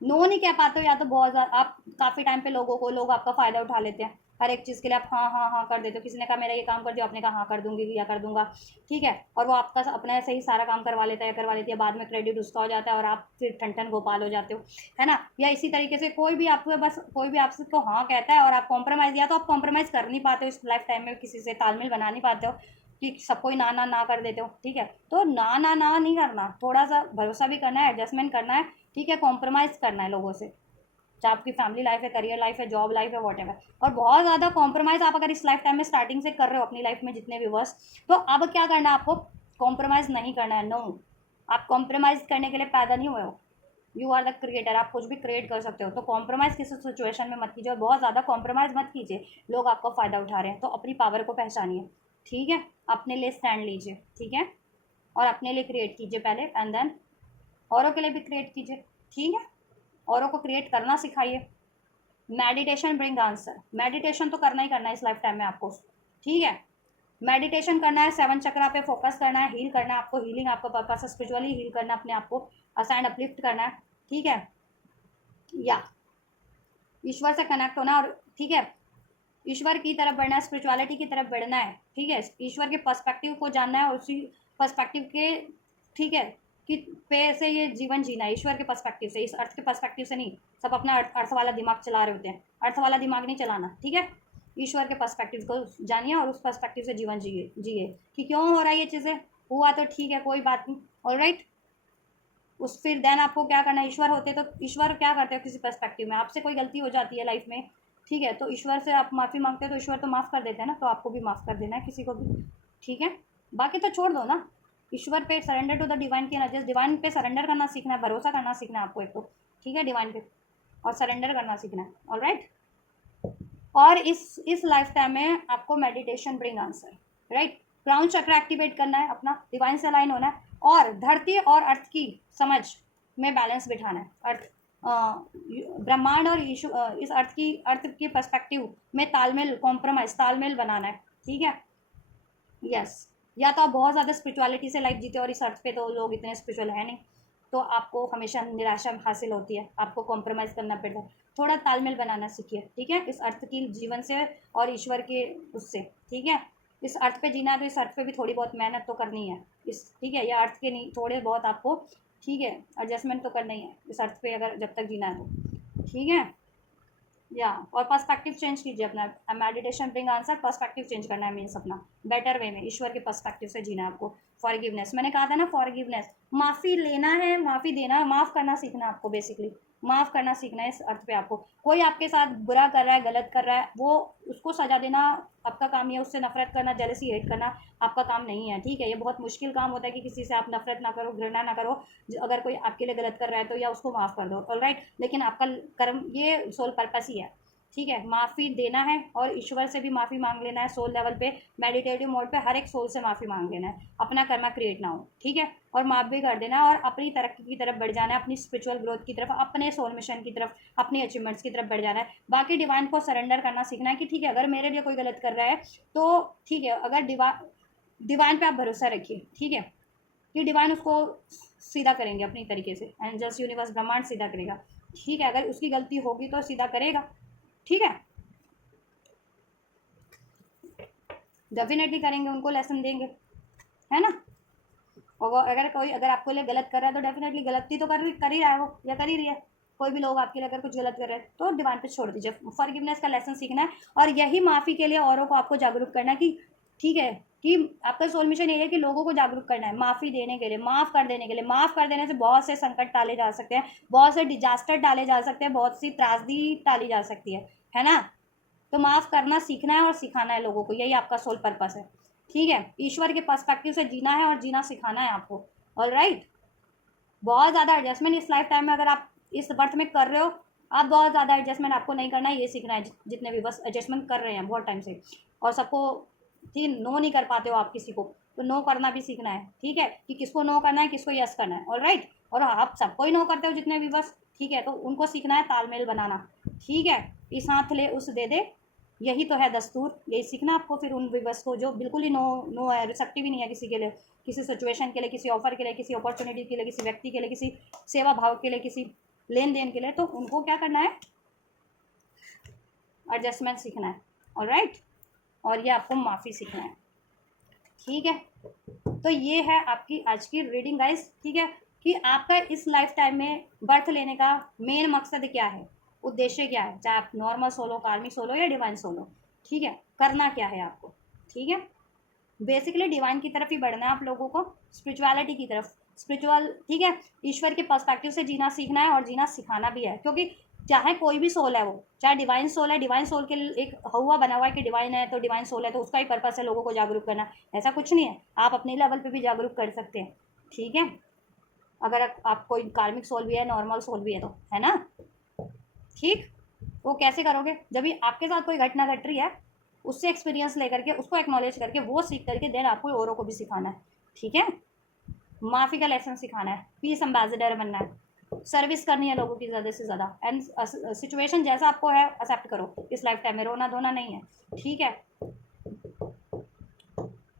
नो नहीं कह पाते हो, या तो बहुत ज़्यादा आप काफ़ी टाइम पे लोग आपका फ़ायदा उठा लेते हैं, हर एक चीज़ के लिए आप हाँ हाँ हाँ कर देते हो। किसी ने कहा मेरा ये काम कर दियो, आपने कहा हाँ कर दूंगी या कर दूंगा। ठीक है, और वो आपका अपने से ही सारा काम करवा लेता है, करवा लेती है, बाद में क्रेडिट उसका हो जाता है और आप फिर ठन ठन गोपाल हो जाते हो, है ना। या इसी तरीके से कोई भी आपको बस कोई भी आपसे को हाँ कहता है और आप कॉम्प्रोमाइज़, या तो आप कॉम्प्रोमाइज़ कर नहीं पाते हो इस लाइफ टाइम में, किसी से तालमेल बना नहीं पाते हो कि सबको ही ना ना ना कर देते हो। ठीक है, तो ना ना ना नहीं करना, थोड़ा सा भरोसा भी करना है, एडजस्टमेंट करना है। ठीक है, कॉम्प्रोमाइज़ करना है लोगों से, चाहे आपकी फैमिली लाइफ है, करियर लाइफ है, जॉब लाइफ है, वॉट एवर। और बहुत ज़्यादा कॉम्प्रोमाइज़ आप अगर इस लाइफ टाइम में स्टार्टिंग से कर रहे हो अपनी लाइफ में जितने भी वर्ष, तो अब क्या करना है आपको? कॉम्प्रोमाइज़ नहीं करना है। नो, आप कॉम्प्रोमाइज़ करने के लिए पैदा नहीं हुए हो, यू आर द क्रिएटर, आप कुछ भी क्रिएट कर सकते हो। तो कॉम्प्रोमाइज़ किसी सिचुएशन में मत कीजिए और बहुत ज़्यादा कॉम्प्रोमाइज़ मत कीजिए, लोग आपका फ़ायदा उठा रहे हैं। तो अपनी पावर को पहचानिए। ठीक है, अपने लिए स्टैंड लीजिए। ठीक है, और अपने लिए क्रिएट कीजिए पहले, एंड देन औरों के लिए भी क्रिएट कीजिए। ठीक है, औरों को क्रिएट करना सिखाइए। मेडिटेशन ब्रिंग आंसर, मेडिटेशन तो करना ही करना है इस लाइफ टाइम में आपको। ठीक है, मेडिटेशन करना है, 7 चक्रा पे फोकस करना है, हील करना है आपको, हीलिंग आपका पर्पस है, स्पिरिचुअली हील करना अपने आप को, असाइंड अपलिफ्ट करना है। ठीक है, या ईश्वर से कनेक्ट होना, और ठीक है, ईश्वर की तरफ बढ़ना है, स्पिरिचुअलिटी की तरफ बढ़ना है। ठीक है, ईश्वर के पर्सपेक्टिव को जानना है और उसी पर्सपेक्टिव के, ठीक है, कि पे से ये जीवन जीना है, ईश्वर के पर्सपेक्टिव से, इस अर्थ के पर्सपेक्टिव से नहीं। सब अपना अर्थ वाला दिमाग चला रहे होते हैं, अर्थ वाला दिमाग नहीं चलाना। ठीक है, ईश्वर के पर्सपेक्टिव को जानिए और उस पर्सपेक्टिव से जीवन जिए जिए कि क्यों हो रहा है ये चीज़ें, हुआ तो ठीक है, कोई बात नहीं। ऑलराइट, उस फिर देन आपको क्या करना है? ईश्वर होते तो ईश्वर क्या करते हो किसी पर्सपेक्टिव में, आपसे कोई गलती हो जाती है लाइफ में, ठीक है, तो ईश्वर से आप माफ़ी मांगते हो तो ईश्वर तो माफ़ कर देते हैं ना, तो आपको भी माफ़ कर देना है किसी को भी। ठीक है, बाकी तो छोड़ दो ना, ईश्वर पे सरेंडर टू द डिवाइन की एनर्जीज, डिवाइन पे सरेंडर करना सीखना है, भरोसा करना सीखना है आपको एक तो। ठीक है, डिवाइन पे और सरेंडर करना सीखना है। ऑलराइट, और इस लाइफ टाइम में आपको meditation bring answer, right, crown चक्र एक्टिवेट करना है, अपना डिवाइन से अलाइन होना है, और धरती और अर्थ की समझ में बैलेंस बिठाना है। अर्थ ब्रह्मांड और इस अर्थ की पर्सपेक्टिव में तालमेल, कॉम्प्रोमाइज तालमेल बनाना है। ठीक है, यस, या तो आप बहुत ज़्यादा स्पिरिचुअलिटी से लाइफ जीते और इस अर्थ पे तो लोग इतने स्पिरिचुअल है नहीं, तो आपको हमेशा निराशा हासिल होती है, आपको कॉम्प्रोमाइज़ करना पड़ता है। थोड़ा तालमेल बनाना सीखिए। ठीक है, इस अर्थ की जीवन से और ईश्वर के उससे। ठीक है, इस अर्थ पे जीना है तो इस अर्थ पे भी थोड़ी बहुत मेहनत तो करनी है इस, ठीक है, या अर्थ के नहीं, थोड़े बहुत आपको, ठीक है, एडजस्टमेंट तो करना ही है इस अर्थ पे अगर जब तक जीना है तो। ठीक है, या और पर्सपेक्टिव चेंज कीजिए अपना, meditation bring answer, perspective change करना है मीन्स अपना बेटर वे में, ईश्वर के पर्सपेक्टिव से जीना है आपको। फॉरगिवनेस, मैंने कहा था ना, फॉरगिवनेस, माफ़ी लेना है, माफ़ी देना, माफ़ करना सीखना आपको, बेसिकली माफ़ करना सीखना है इस अर्थ पे आपको। कोई आपके साथ बुरा कर रहा है, गलत कर रहा है, वो उसको सजा देना आपका काम ही है, उससे नफरत करना, जेलसी हेट करना आपका काम नहीं है। ठीक है, ये बहुत मुश्किल काम होता है कि किसी से आप नफरत ना करो, घृणा ना करो, अगर कोई आपके लिए गलत कर रहा है तो, या उसको माफ़ कर दो। ऑलराइट, लेकिन आपका कर्म ये सोल पर्पस ही है। ठीक है, माफ़ी देना है और ईश्वर से भी माफ़ी मांग लेना है, सोल लेवल पे, मेडिटेटिव मोड पे हर एक सोल से माफ़ी मांग लेना है, अपना कर्मा क्रिएट ना हो। ठीक है, और माफ़ भी कर देना है और अपनी तरक्की की तरफ बढ़ जाना है, अपनी स्पिरिचुअल ग्रोथ की तरफ, अपने सोल मिशन की तरफ, अपनी अचीवमेंट्स की तरफ बढ़ जाना है। बाकी डिवाइन को सरेंडर करना सीखना है कि ठीक है, अगर मेरे लिए कोई गलत कर रहा है तो ठीक है, अगर डिवाइन पे आप भरोसा रखिए, ठीक है, कि डिवाइन उसको सीधा करेंगे अपनी तरीके से, एंजल्स, यूनिवर्स, ब्रह्मांड सीधा करेगा, ठीक है। अगर उसकी गलती होगी तो सीधा करेगा, ठीक है, डेफिनेटली करेंगे, उनको लेसन देंगे, है ना। और अगर आपको लिए गलत कर रहा है तो डेफिनेटली गलती तो कर ही रहा है वो, या कर ही रही है। कोई भी लोग आपके लिए अगर कुछ गलत कर रहे हैं तो डिवाइन पे छोड़ दीजिए, फॉरगिवनेस का लेसन सीखना है। और यही माफ़ी के लिए औरों को आपको जागरूक करना है कि ठीक है, कि आपका सोल मिशन ये है कि लोगों को जागरूक करना है, माफ़ी देने के लिए, माफ़ कर देने के लिए। माफ़ कर देने से बहुत से संकट टाले जा सकते हैं, बहुत से डिजास्टर टाले जा सकते हैं, बहुत सी त्रासदी टाली जा सकती है ना। तो माफ़ करना सीखना है और सिखाना है लोगों को, यही आपका सोल पर्पस है, ठीक है। ईश्वर के पर्सपेक्टिव से जीना है और जीना सिखाना है आपको, ऑल राइट। बहुत ज़्यादा एडजस्टमेंट इस लाइफ टाइम में अगर आप इस बर्थ में कर रहे हो, आप बहुत ज़्यादा एडजस्टमेंट आपको नहीं करना है, ये सीखना है। जितने भी बस एडजस्टमेंट कर रहे हैं बहुत टाइम से और सबको, ठीक, नो नहीं कर पाते हो आप किसी को, तो नो करना भी सीखना है, ठीक है, कि किसको नो करना है, किसको यस करना है, ऑल राइट। और आप सबको ही नो करते हो जितने भी बस, ठीक है, तो उनको सीखना है तालमेल बनाना, ठीक है। इस हाथ ले उस दे दे, यही तो है दस्तूर, यही सीखना आपको। फिर उन विवर्स को जो बिल्कुल ही नो नो है, रिसेप्टिव ही नहीं है किसी के लिए, किसी सिचुएशन के लिए, किसी ऑफर के लिए, किसी अपॉर्चुनिटी के लिए, किसी व्यक्ति के लिए, किसी सेवा भाव के लिए, किसी लेन देन के लिए, तो उनको क्या करना है, एडजस्टमेंट सीखना है, ऑल राइट। और ये आपको माफ़ी सीखना है, ठीक है। तो ये है आपकी आज की रीडिंग गाइस, ठीक है, कि आपका इस लाइफ टाइम में बर्थ लेने का मेन मकसद क्या है, उद्देश्य क्या है, चाहे आप नॉर्मल सोलो, कार्मिक सोलो या डिवाइन सोलो, ठीक है, करना क्या है आपको, ठीक है। बेसिकली डिवाइन की तरफ ही बढ़ना है आप लोगों को, स्पिरिचुअलिटी की तरफ, स्पिरिचुअल, ठीक है, ईश्वर के पर्सपेक्टिव से जीना सीखना है और जीना सिखाना भी है। क्योंकि चाहे कोई भी सोल है, वो चाहे डिवाइन सोल है, डिवाइन सोल के लिए एक हुआ बना हुआ है कि डिवाइन है तो डिवाइन सोल है, तो उसका ही पर्पस है लोगों को जागरूक करना, ऐसा कुछ नहीं है। आप अपने लेवल पे भी जागरूक कर सकते हैं, ठीक है। अगर आप कोई कार्मिक सोल भी है, नॉर्मल सोल भी है, तो है ना, ठीक। वो कैसे करोगे, जब भी आपके साथ कोई घटना घट रही है, उससे एक्सपीरियंस लेकर के, उसको एक्नॉलेज करके, वो सीख करके देन आपको औरों को भी सिखाना है, ठीक है। माफ़ी का लेसन सिखाना है, पीस एम्बेसडर बनना है, सर्विस करनी है लोगों की ज़्यादा से ज़्यादा। एंड सिचुएशन जैसा आपको है एक्सेप्ट करो इस लाइफ टाइम में, रोना धोना नहीं है, ठीक है।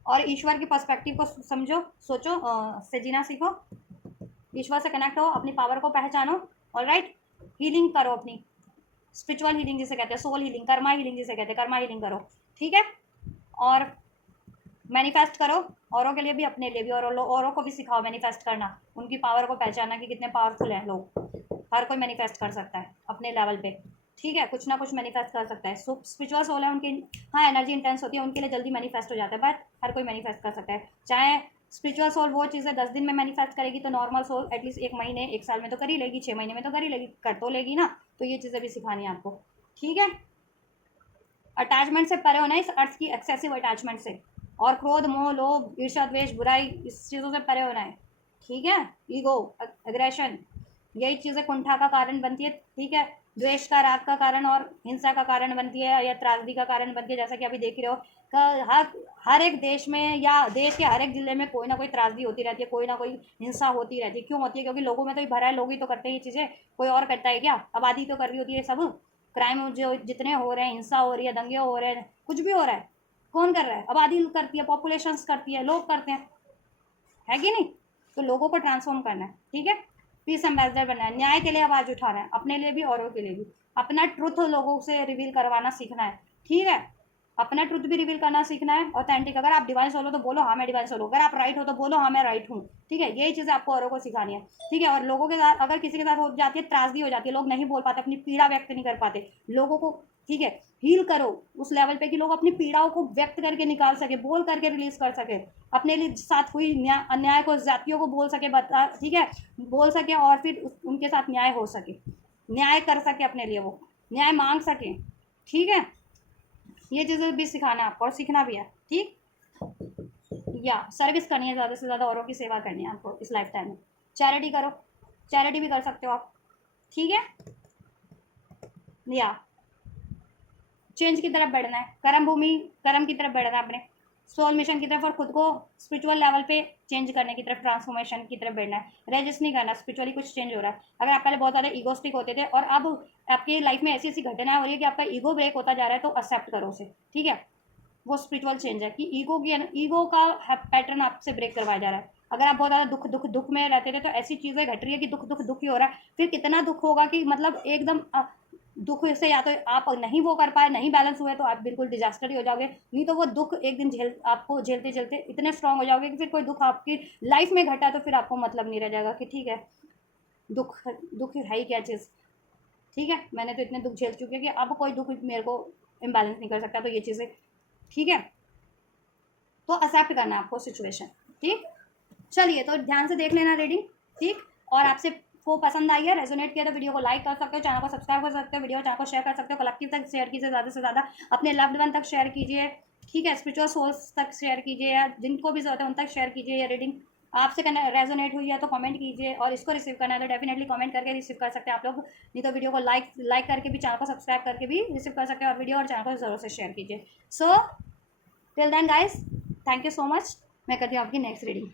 और ईश्वर के पर्सपेक्टिव को समझो, सोचो, से जीना सीखो, ईश्वर से कनेक्ट हो, अपनी पावर को पहचानो, ऑल राइट। हीलिंग करो अपनी, स्पिरिचुअल हीलिंग जिसे कहते हैं, सोल हीलिंग, कर्मा हीलिंग जिसे कहते हैं, कर्मा हीलिंग करो, ठीक है। और मैनिफेस्ट करो, औरों के लिए भी, अपने लिए भी, और औरों को भी सिखाओ मैनिफेस्ट करना, उनकी पावर को पहचाना कि कितने पावरफुल हैं लोग। हर कोई मैनिफेस्ट कर सकता है अपने लेवल पे, ठीक है, कुछ ना कुछ मैनिफेस्ट कर सकता है। स्पिरिचुअल सोल है उनकी, हाँ, एनर्जी इंटेंस होती है, उनके लिए जल्दी मैनिफेस्ट हो जाता है, बट हर कोई मैनिफेस्ट कर सकता है। चाहे स्पिरिचुअल सोल वो चीज़ें 10 दिन में मैनिफेस्ट करेगी, तो नॉर्मल सोल एटलीस्ट 1 महीने, 1 साल में तो कर ही लेगी, 6 महीने में तो कर ही लेगी, कर तो लेगी ना। तो ये चीज़ें भी सिखानी है आपको, ठीक है। अटैचमेंट से परे होना है, इस अर्थ की एक्सेसिव अटैचमेंट से, और क्रोध, मोह, लोभ, ईर्ष्या, द्वेष, बुराई, इस चीज़ों से परे होना है, ठीक है। ईगो, एग्रेशन, यही चीज़ें कुंठा का कारण बनती है, ठीक है। द्वेष का, राग का कारण और हिंसा का कारण बनती है, या त्रासदी का कारण बनती है। जैसा कि अभी देख रहे हो हर एक देश में या देश के हर एक जिले में कोई ना कोई त्रासदी होती रहती है, कोई ना कोई हिंसा होती रहती है। क्यों होती है, क्योंकि लोगों में तो ही भरा है, लोग ही तो करते हैं ये चीज़ें, कोई और करता है क्या, आबादी तो कर रही होती है सब। क्राइम जो जितने हो रहे हैं, हिंसा हो रही है, दंगे हो रहे हैं, कुछ भी हो रहा है, कौन कर रहा है, आबादी करती है, पॉपुलेशन करती है, लोग करते हैं, है कि नहीं। तो लोगों को ट्रांसफॉर्म करना है, ठीक है। पीस एम्बेसडर बनना है, न्याय के लिए आवाज़ उठाना है, अपने लिए भी औरों के लिए भी। अपना ट्रुथ लोगों से रिवील करवाना सीखना है, ठीक है। अपना ट्रुथ भी रिवील करना सीखना है, ऑथेंटिक। अगर आप डिवाइन सोल हो तो बोलो हाँ मैं डिवाइन सोल हूँ, अगर आप राइट हो तो बोलो हाँ मैं राइट हूँ, ठीक है। यही चीज़ें आपको औरों को सिखानी है, ठीक है। और लोगों के साथ अगर किसी के साथ हो जाती है, त्रासदी हो जाती है, लोग नहीं बोल पाते, अपनी पीड़ा व्यक्त नहीं कर पाते लोगों को, ठीक है, हील करो उस लेवल पे कि लोग अपनी पीड़ाओं को व्यक्त करके निकाल सके, बोल करके रिलीज कर सके, अपने लिए साथ हुई अन्याय को, जातियों को बोल सके, बता, ठीक है, बोल सके, और फिर उनके साथ न्याय हो सके, न्याय कर सके अपने लिए, वो न्याय मांग सके, ठीक है। ये चीज़ें भी सिखाना है आपको और सीखना भी है, ठीक। या सर्विस करनी है, ज़्यादा से ज़्यादा औरों की सेवा करनी है आपको इस लाइफ टाइम में। चैरिटी करो, चैरिटी भी कर सकते हो आप, ठीक है। या चेंज की तरफ बढ़ना है, कर्म भूमि, कर्म की तरफ बढ़ना है, अपने सोल मिशन की तरफ, और खुद को स्पिरिचुअल लेवल पे चेंज करने की तरफ, ट्रांसफॉर्मेशन की तरफ बढ़ना है। रेजिस्ट नहीं करना, स्पिरिचुअली कुछ चेंज हो रहा है। अगर आप पहले बहुत ज़्यादा ईगोस्टिक होते थे और अब आपकी लाइफ में ऐसी ऐसी घटनाएं हो रही है कि आपका ईगो ब्रेक होता जा रहा है, तो एक्सेप्ट करो उसे, ठीक है। वो स्पिरिचुअल चेंज है कि ईगो का पैटर्न आपसे ब्रेक करवाया जा रहा है। अगर आप बहुत ज़्यादा दुख में रहते थे तो ऐसी चीज़ें घट रही है कि दुख ही हो रहा है। फिर कितना दुख होगा कि मतलब एकदम दुख से या तो आप नहीं वो कर पाए, नहीं बैलेंस हुए तो आप बिल्कुल डिजास्टर ही हो जाओगे। नहीं तो वो दुख एक दिन आपको झेलते झेलते इतने स्ट्रांग हो जाओगे कि फिर कोई दुख आपकी लाइफ में घटा तो फिर आपको मतलब नहीं रह जाएगा कि ठीक है, दुख दुख है ही क्या चीज़, ठीक है, मैंने तो इतने दुख झेल चुके हैं कि अब कोई दुख मेरे को इम्बैलेंस नहीं कर सकता। तो ये चीज़ें ठीक है, तो एक्सेप्ट करना है आपको सिचुएशन। ठीक, चलिए तो ध्यान से देख लेना रीडिंग। ठीक, और आपसे को पसंद आई है, रेजोनेट किया तो वीडियो को लाइक कर सकते हो, चैनल को सब्सक्राइब कर सकते हो, वीडियो चैनल को शेयर कर सकते हो, कलेक्टिव तक शेयर कीजिए, ज़्यादा से ज़्यादा अपने लव्ड वन तक शेयर कीजिए। ठीक है, स्पिरिचुअल सोल्स तक शेयर कीजिए, या जिनको भी ज़रूरत है उन तक शेयर कीजिए। ये रीडिंग आपसे करना रेजोनेट हुई है तो कमेंट कीजिए, और इसको रिसीव करना है तो डेफिनेटली कमेंट करके रिसीव कर सकते हैं आप लोग। नहीं तो वीडियो को लाइक करके भी, चैनल को सब्सक्राइब करके भी रिसीव कर सकते हैं, और वीडियो और चैनल को ज़रूर से शेयर कीजिए। So till then guys, thank you so much. मैं करती हूँ आपकी नेक्स्ट रीडिंग।